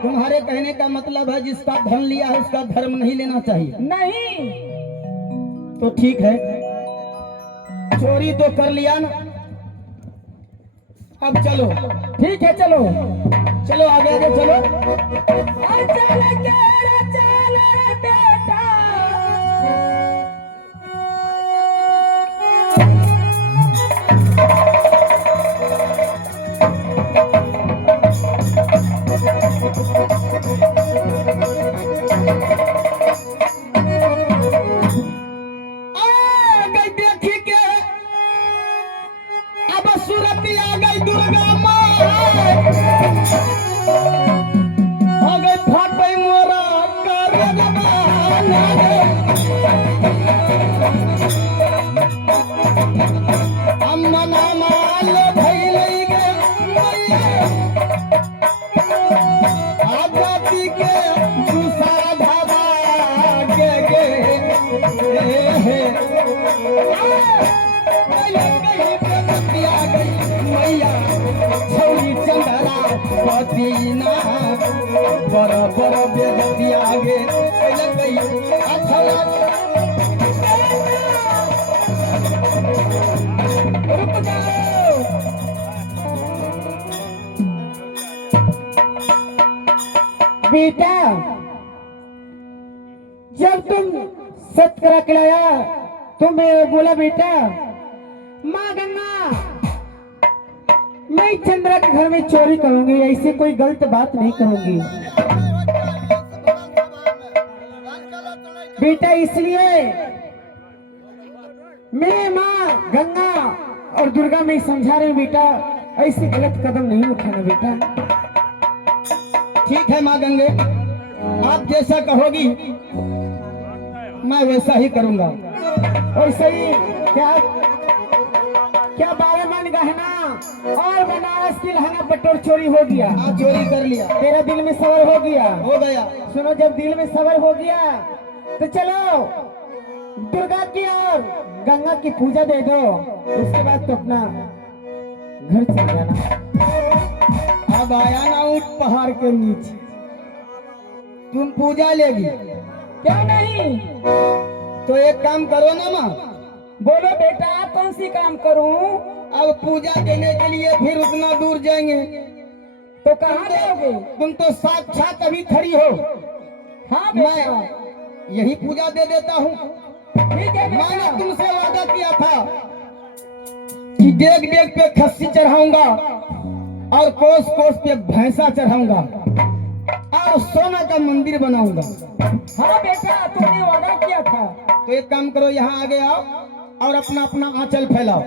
तुम्हारे कहने का मतलब है जिसका धन लिया है उसका धर्म नहीं लेना चाहिए। नहीं, तो ठीक है, चोरी तो कर लिया ना, अब चलो। ठीक है चलो। चलो आगे आगे चलो। चल बेटा, आ गई देखी के अब सूरत आ गई दुर्गा माँ, आ गई फाटे मोरा अम्मा नामा लो भैलई गे आजादी के दूसरा धावा के मैया छौरी चंदरा पदीना बड़ा बड़ा बेदती आगे अच्छा रुक जाओ। बेटा, जब तुम सत्करा खिलाया तो मैं बोला बेटा माँ गंगा मैं चंद्रा के घर में चोरी करूंगी, ऐसे कोई गलत बात नहीं करूंगी बेटा। इसलिए मैं माँ गंगा और दुर्गा में समझा रहे हूँ बेटा, ऐसे गलत कदम नहीं उठाना बेटा। ठीक है माँ गंगे, आप जैसा कहोगी मैं वैसा ही करूंगा। और सही क्या क्या 12 मन गहना और बनारस की लहंगा पटोर चोरी हो गया। हाँ चोरी कर लिया, तेरा दिल में सवार हो गया। हो गया। सुनो, जब दिल में सवार हो गया तो चलो दुर्गा की और गंगा की पूजा दे दो, उसके बाद तो अपना घर चल जाना। अब आया ना ऊंट पहाड़ के नीचे, तुम पूजा लेगी क्यों नहीं? तो एक काम करो ना माँ, बोलो बेटा कौन सी काम करूं? अब पूजा देने के लिए फिर उतना दूर जाएंगे तो कहाँ जाओगे? तुम तो साक्षात अभी खड़ी हो, हाँ बेटा, मैं यही पूजा दे देता हूँ। ठीक है मैंने बेटा। तुमसे वादा किया था कि डेग डेग पे खस्सी चढ़ाऊंगा और कोस कोस पे भैंसा चढ़ाऊंगा और सोना का मंदिर बनाऊंगा। हाँ बेटा, तुमने वादा किया था। तो एक काम करो, यहाँ आगे आओ और अपना अपना आंचल फैलाओ।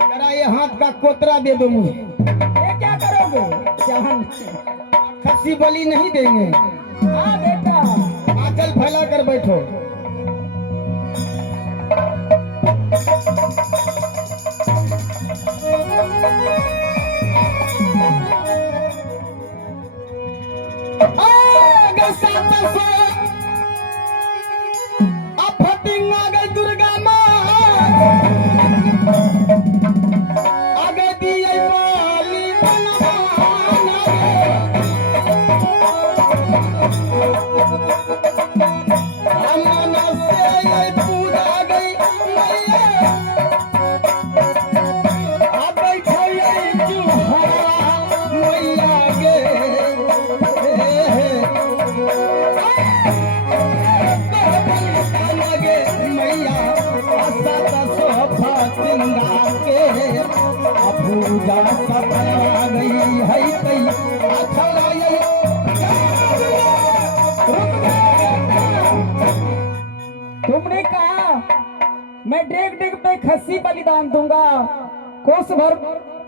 जरा ये हाथ का कोतरा दे दो मुझे। ये क्या करोगे? जान खस्सी बलि नहीं देंगे। हाँ बेटा, आंचल फैला कर बैठो। दुर्गा माँ आगे दिए बाली बनवाना गे। मैं डेग डेग पे खस्सी बलिदान दूंगा, कोस भर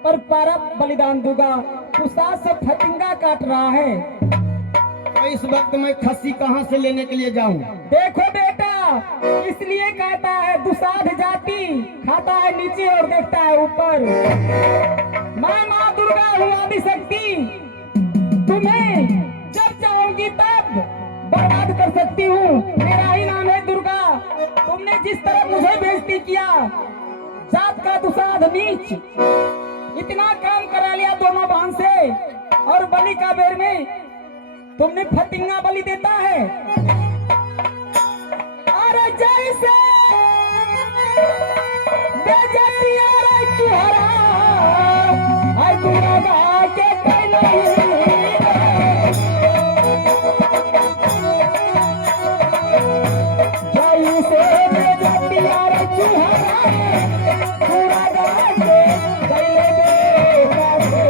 पर पारा बलिदान दूंगा। उस्ताद से फतिंगा काट रहा है। तो इस वक्त मैं खस्सी कहाँ से लेने के लिए जाऊं? देखो बेटा, इसलिए कहता है दुसाध जाति खाता है नीचे और देखता है ऊपर। मैं माँ दुर्गा हूँ आदिशक्ति, तुम्हें जब चाहूंगी तब बर्बाद कर सकती हूँ। मेरा ही नाम है दुर्गा। तुमने जिस तरह मुझे बेइज्जती किया, जात का दुसाध नीच, इतना काम करा लिया दोनों बहन से, और बलि का बेर में तुमने फतिंगा बलि देता है। अरे जैसे बेजतिया रे चुहरा, आई दुर्गा के कैलही। जैसे बेजतिया रे चुहरा, दुर्गा के कैलही बासे।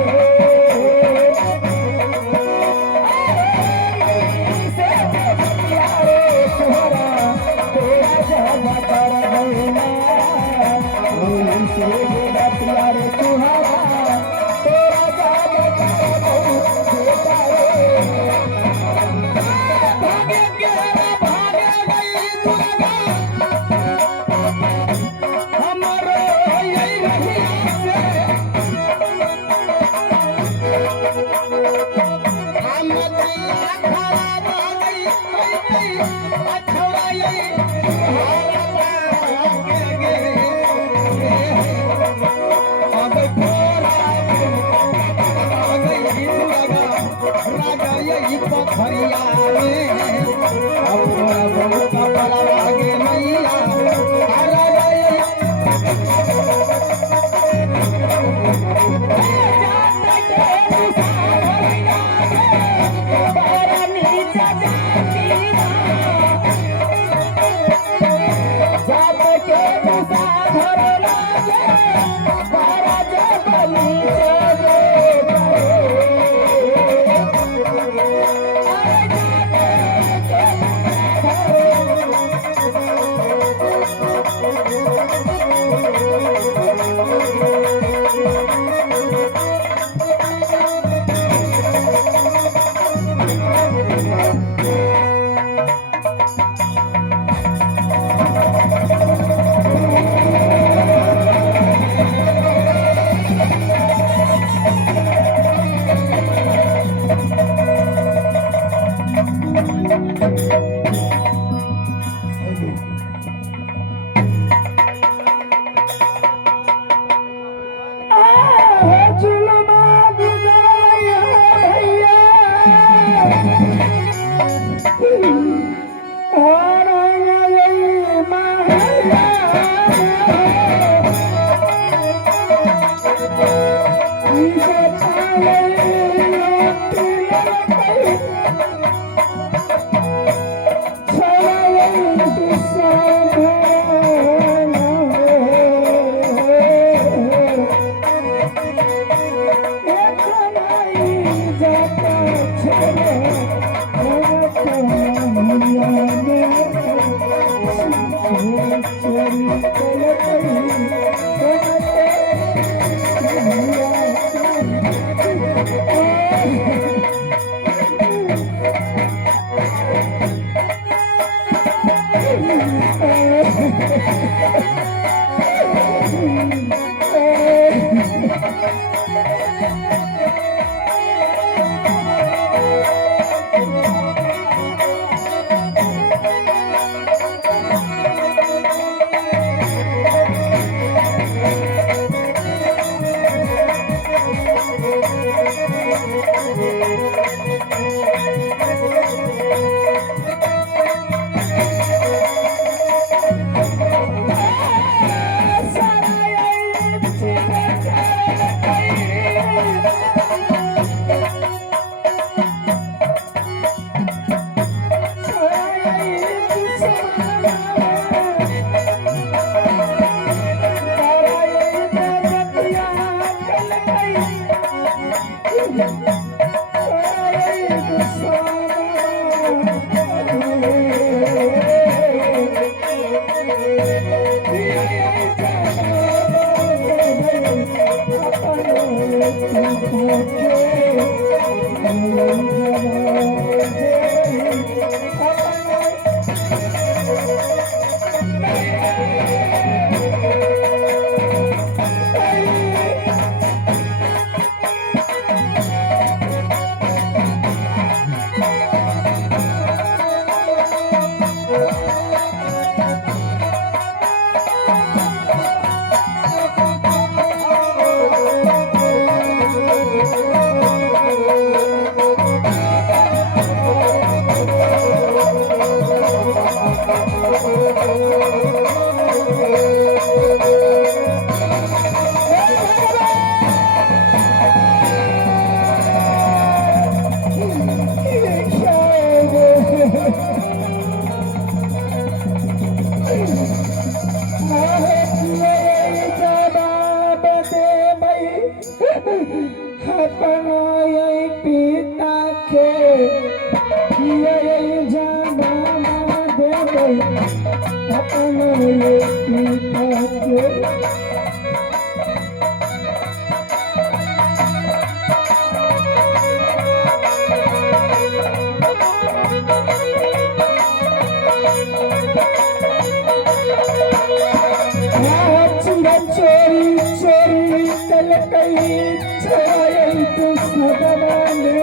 चोरी चोरी चल गई छाई तू सदमाने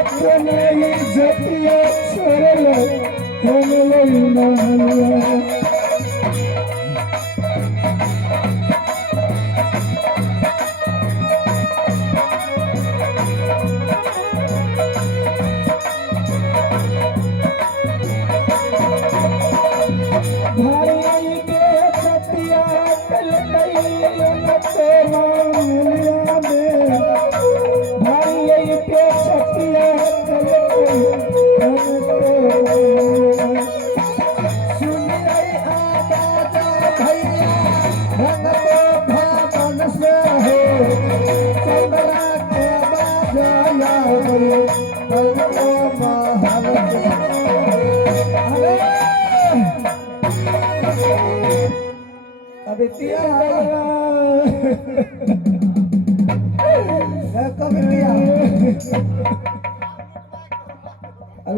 अपने ही जतिया छोड़ल हम लई नहलिया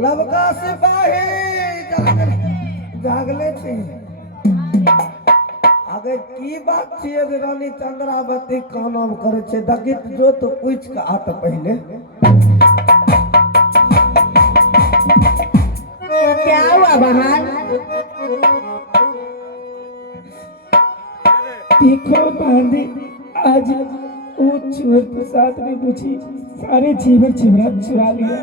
लबका सिपाही जागले छी आगे की बात छिए जे रानी चंद्रावती कानम करे छे दगित जो तो पूछ के आत पहले क्या हुआ बहन? तीखो बांधी आज वो चोर प्रसाद ने पूछी सारे जीवन चिमरा चुरा लिया।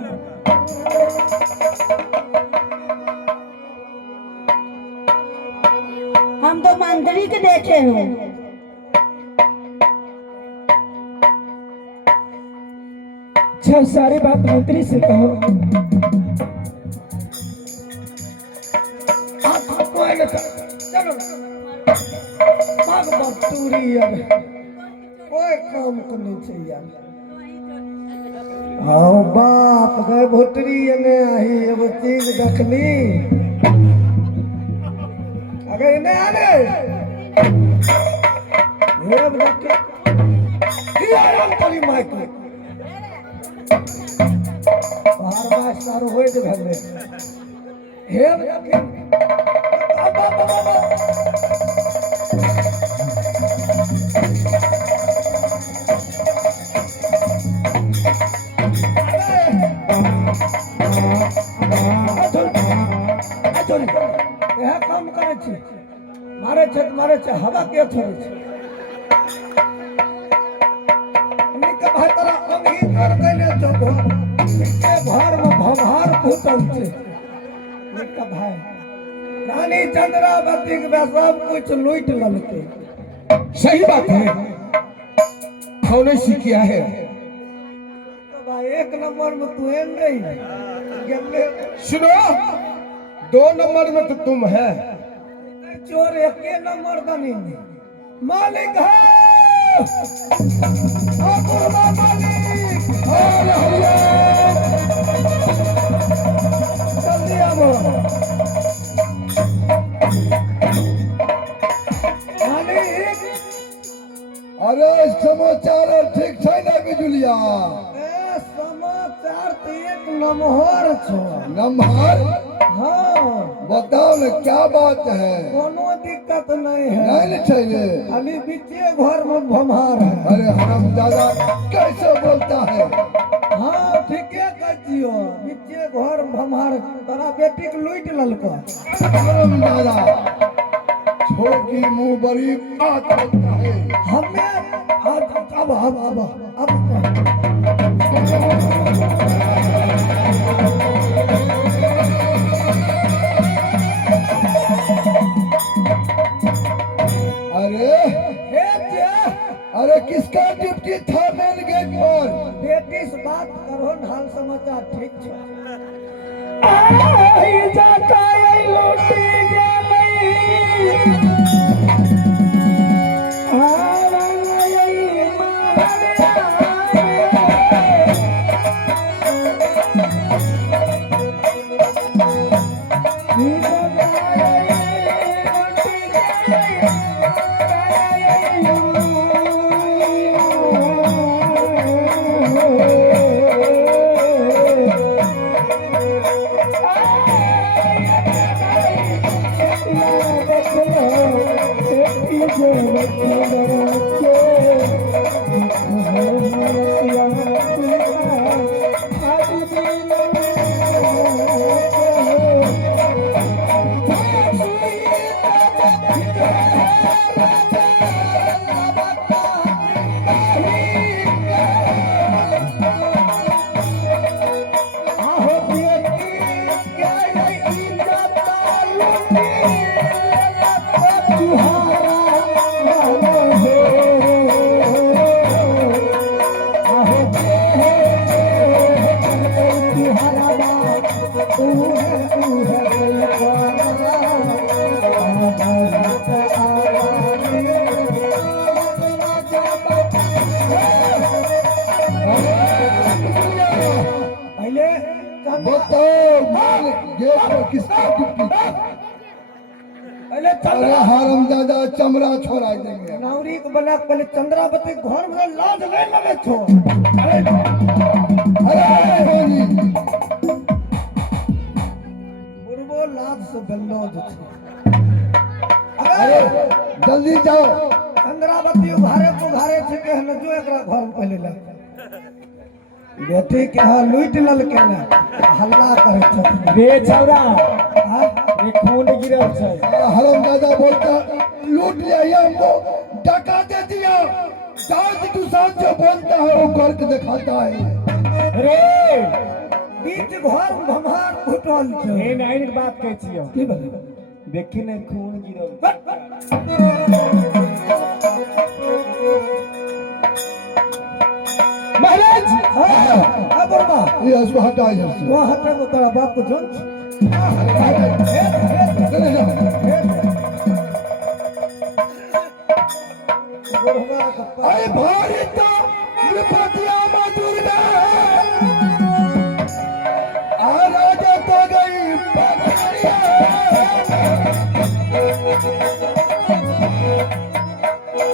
हम तो मंत्री के देखे हैं। अच्छा सारी बात मंत्री से कहो। चलो बतूरी यार कोई काम करनी चाहिए हाँ बाप गए भोटरी ने आई एगो चीज देखली अगर इन्हें आ गए ये देखे दिया राम तली माइक बाहर बाहर सारो होए के घर में हे देखे काम करे छी मारे छे हवा के छोड़े छी निक भाई तोरा अंगी कर देने जो के भार में भभार फूटल छे निक भाई रानी चंद्रावती के सब कुछ लूट ललके सही बात है कौन किया है तो भाई एक नंबर में तू है नहीं सुनो 2 नंबर में तो तुम है चोर एक नंबर बनी मालिक है मालिक जल्दी आओ अरे समाचार ठीक छै ना बिजुलिया? ए समाचार तो एक नंबर छो। नंबर हाँ बताओ ना क्या बात है? कोनो दिक्कत नहीं है। नहीं छै रे। खाली बीचे घर में भमार है। अरे हरामजादा कैसे बोलता है? हाँ ठीके कहियो बीचे घर में भमार तोरा बेटी के लूट ललको। हरामजादा छोटी मुंह बड़ी बात होता है। हमें अब अरे हे जे अरे किसका ड्यूटी था मेन गेट पर? बेटी से बात करो न, हाल समाचार ठीक छो। आई जाता है लूटी गेलई हारन यही पहले बताओ मेन गेट पर किसका ड्यूटी था? पहले अरे हरामजादा चमड़ा छोड़ा देंगे। नौरी के बना पहले चंद्रावती घर में लाज नहीं लगे छो। अरे होनी बुरबो लाज से बल्लो छो। अरे जल्दी जाओ। चंद्रावती उघारे छे के न जो एकरा घर में पहले लग बेटी के हां लूट ललके ने हल्ला करे छथिन। रे छौरा हाँ? ये खून गिरल छै। हरामजादा बोलता लूट लिया हमको डका दे दिया। जात दूसरा जो बोलता है वो करके दिखाता है। रे बीच घर में भमार फुटल छे। ए नाइन के बात कहै छियो की बोले देखी ने खून गिरल महाराज। हां बुरबा ये इसको हटा इधर से। वहां हटे तो तेरा बाप को जोन चले जाओ। बुरबा का अरे भारी तो विपतिया मजूर आराज तो गई पकड़िया।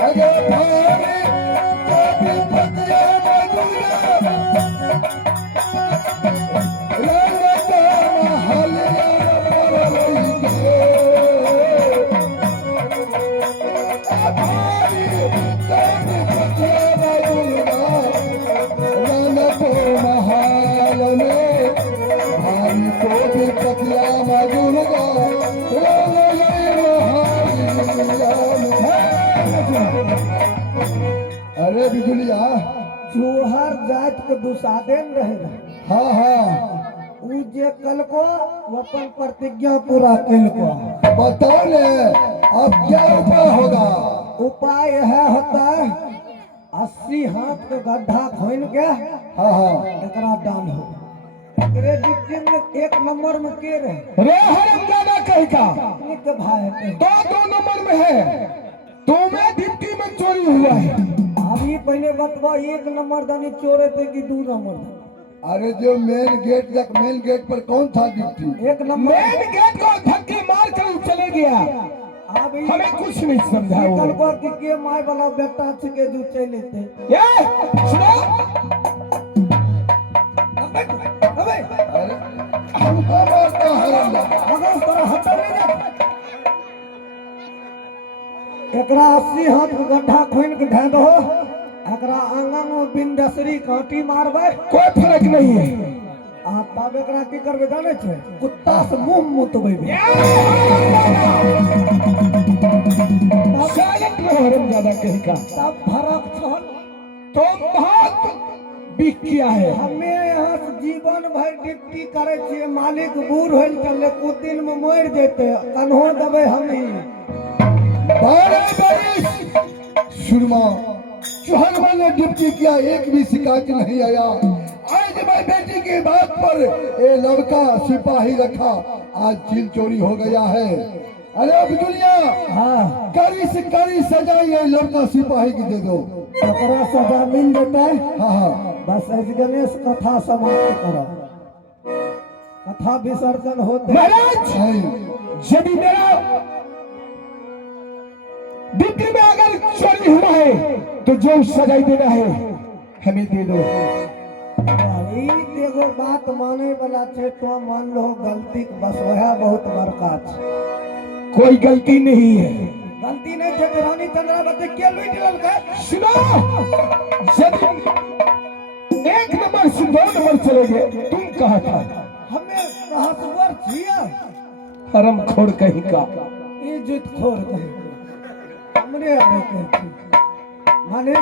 अरे भारी तो विपतिया मजूर रंग तो महलिया परलई के। भारी तो विपतिया मजूर रंग तो महल में। भारी तो विपतिया मजूर रंग अरे बिजुलिया चूहर जात के दुसादेन रहे। हाँ हाँ उ जे कल को वो अपन प्रतिज्ञा पूरा कल को। बताओ ने अब क्या उपाय होगा? उपाय है होता है 80 हाथ के गड्ढा खोन के हाँ हाँ एकरा डाल हो। एकरे डिप्टी में एक नंबर में के रहे रे हरामजादा कह का निक भाई के। दो नंबर में है। तुम्हें डिप्टी में चोरी हुआ है। अभी पहले बतवा एक नंबर दानी चोरे थे कि 2 नंबर? अरे जो मेन गेट पर कौन था ड्यूटी? एक नंबर मेन गेट को धक्के मार कर चले गया। अभी हमें कुछ नहीं समझा वो। कल को कि के माय वाला बेटा छिके जो चले थे ये सुनो, अबे अरे हमको मारता है अगर तोरा हटल नहीं जा एकरा 80 हाथ के गड्ढा खोइन के ढा दो, एकरा आंगन में बिंदसरी कांटी मारबे, कोई फर्क नहीं है। आ तब एकरा की करबे जाने छे, कुत्ता से मुंह मुतबे सायक हरम ज्यादा कहीं का तब फर्क छल। तो बहुत बिक किया है। हमें यहाँ से जीवन भर ड्यूटी करे छे, मालिक बूढ़ होल चले कुछ दिन में मर जेते, कन्हो देबे हम ही 12 बरिस सुरमा चौहर वाले डिप्टी किया, एक भी शिकायत नहीं आया। आज मैं बेटी की बात पर ये लड़का सिपाही रखा, आज चील चोरी हो गया है। अरे अब्दुलिया, हाँ कड़ी से कड़ी सजा ये लड़का सिपाही की दे दो। एकरा सजा मिल जेते। हाँ हाँ बस आज गणेश कथा समाप्त करो, कथा विसर्जन होते महाराज, नहीं। यदि मेरा डिग्री में अगर चोरी हुआ है तो जो सजाई देना है हमें दे दो। ई एगो बात माने वाला छे, तो मान लो गलती बस वह बहुत बड़का छे। कोई गलती नहीं है। गलती नहीं छे तो रानी चंद्रावती के लूट ललका। सुनो, यदि 1 नंबर से 2 नंबर चले गए, तुम कहा था हमें हसवर छिया, हरम खोड़ कहीं का। इज्जत खोर कहे हमरे अपने कहती माने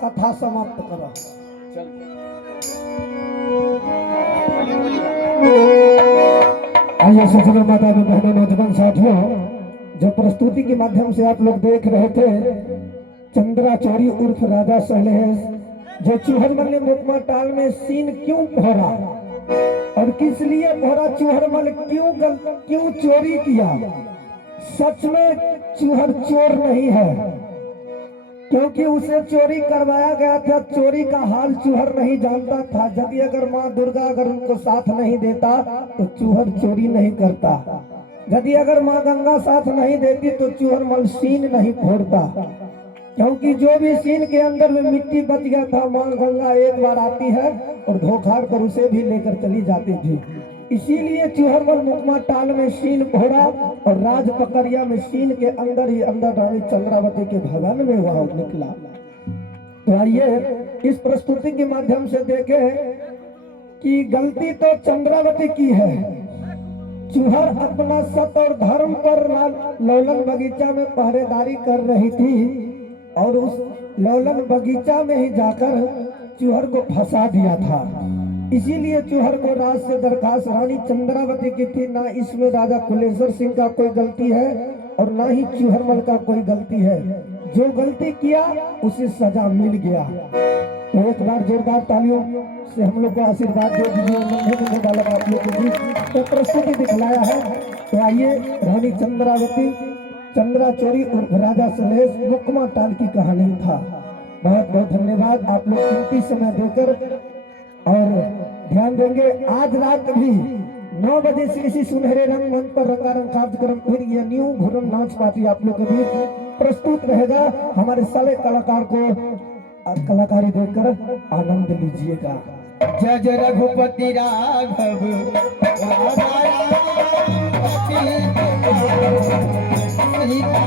कथा समाप्त करो। आइए सज्जनों, माता बहनों, नौजवान साथियों, जो प्रस्तुति के माध्यम से आप लोग देख रहे थे, चंद्रा चोरी उर्फ राजा सहलेश, जो चूहरमल ने मुकमा टाल में सीन क्यों फोड़ा और किस लिए फोड़ा, चूहरमल क्यों चोरी किया। सच में चूहर चोर नहीं है, क्योंकि उसे चोरी करवाया गया था। चोरी का हाल चूहर नहीं जानता था। यदि अगर माँ दुर्गा अगर उनको साथ नहीं देता तो चूहर चोरी नहीं करता। यदि अगर माँ गंगा साथ नहीं देती तो चूहर मल सीन नहीं फोड़ता, क्योंकि जो भी सीन के अंदर में मिट्टी बच गया था, माँ गंगा एक बार आती है और धोखाड़ कर उसे भी लेकर चली जाती थी। इसीलिए चूहरमल मुकमा टाल में सीन फोड़ा और राज पकड़िया में सीन के अंदर ही अंदर रानी चंद्रावती के भवन में वह निकला। तो आइए इस प्रस्तुति के माध्यम से देखें कि गलती तो चंद्रावती की है। चूहर अपना सत और धर्म पर लौलन बगीचा में पहरेदारी कर रही थी और उस लौलन बगीचा में ही जाकर चूहर को फंसा दिया था। इसीलिए चूहर को राज से दरखास्त रानी चंद्रावती की थी। ना इसमें राजा कुलेश्वर सिंह का कोई गलती है और ना ही चूहरमल का कोई गलती है। जो गलती किया उसे सजा मिल गया। तो एक बार जोरदार तालियों से हम लोग को आशीर्वाद दे दीजिए। आप लोग के बीच तो प्रस्तुति दिखलाया है। तो आइए, रानी चंद्रावती चंद्रा चोरी और राजा सहलेश मुकमा टाल की कहानी था। बहुत बहुत धन्यवाद आप लोग कीमती समय देकर और ध्यान देंगे। आज रात भी 9 बजे से इसी सुनहरे रंग मंच पर रंगारंग कार्यक्रम फिर ये न्यू घुरम नाच पार्टी आप लोग के बीच प्रस्तुत रहेगा। हमारे सारे कलाकार को कलाकारी देखकर आनंद लीजिएगा। जय जय रघुपति राघव राजा राम, सीता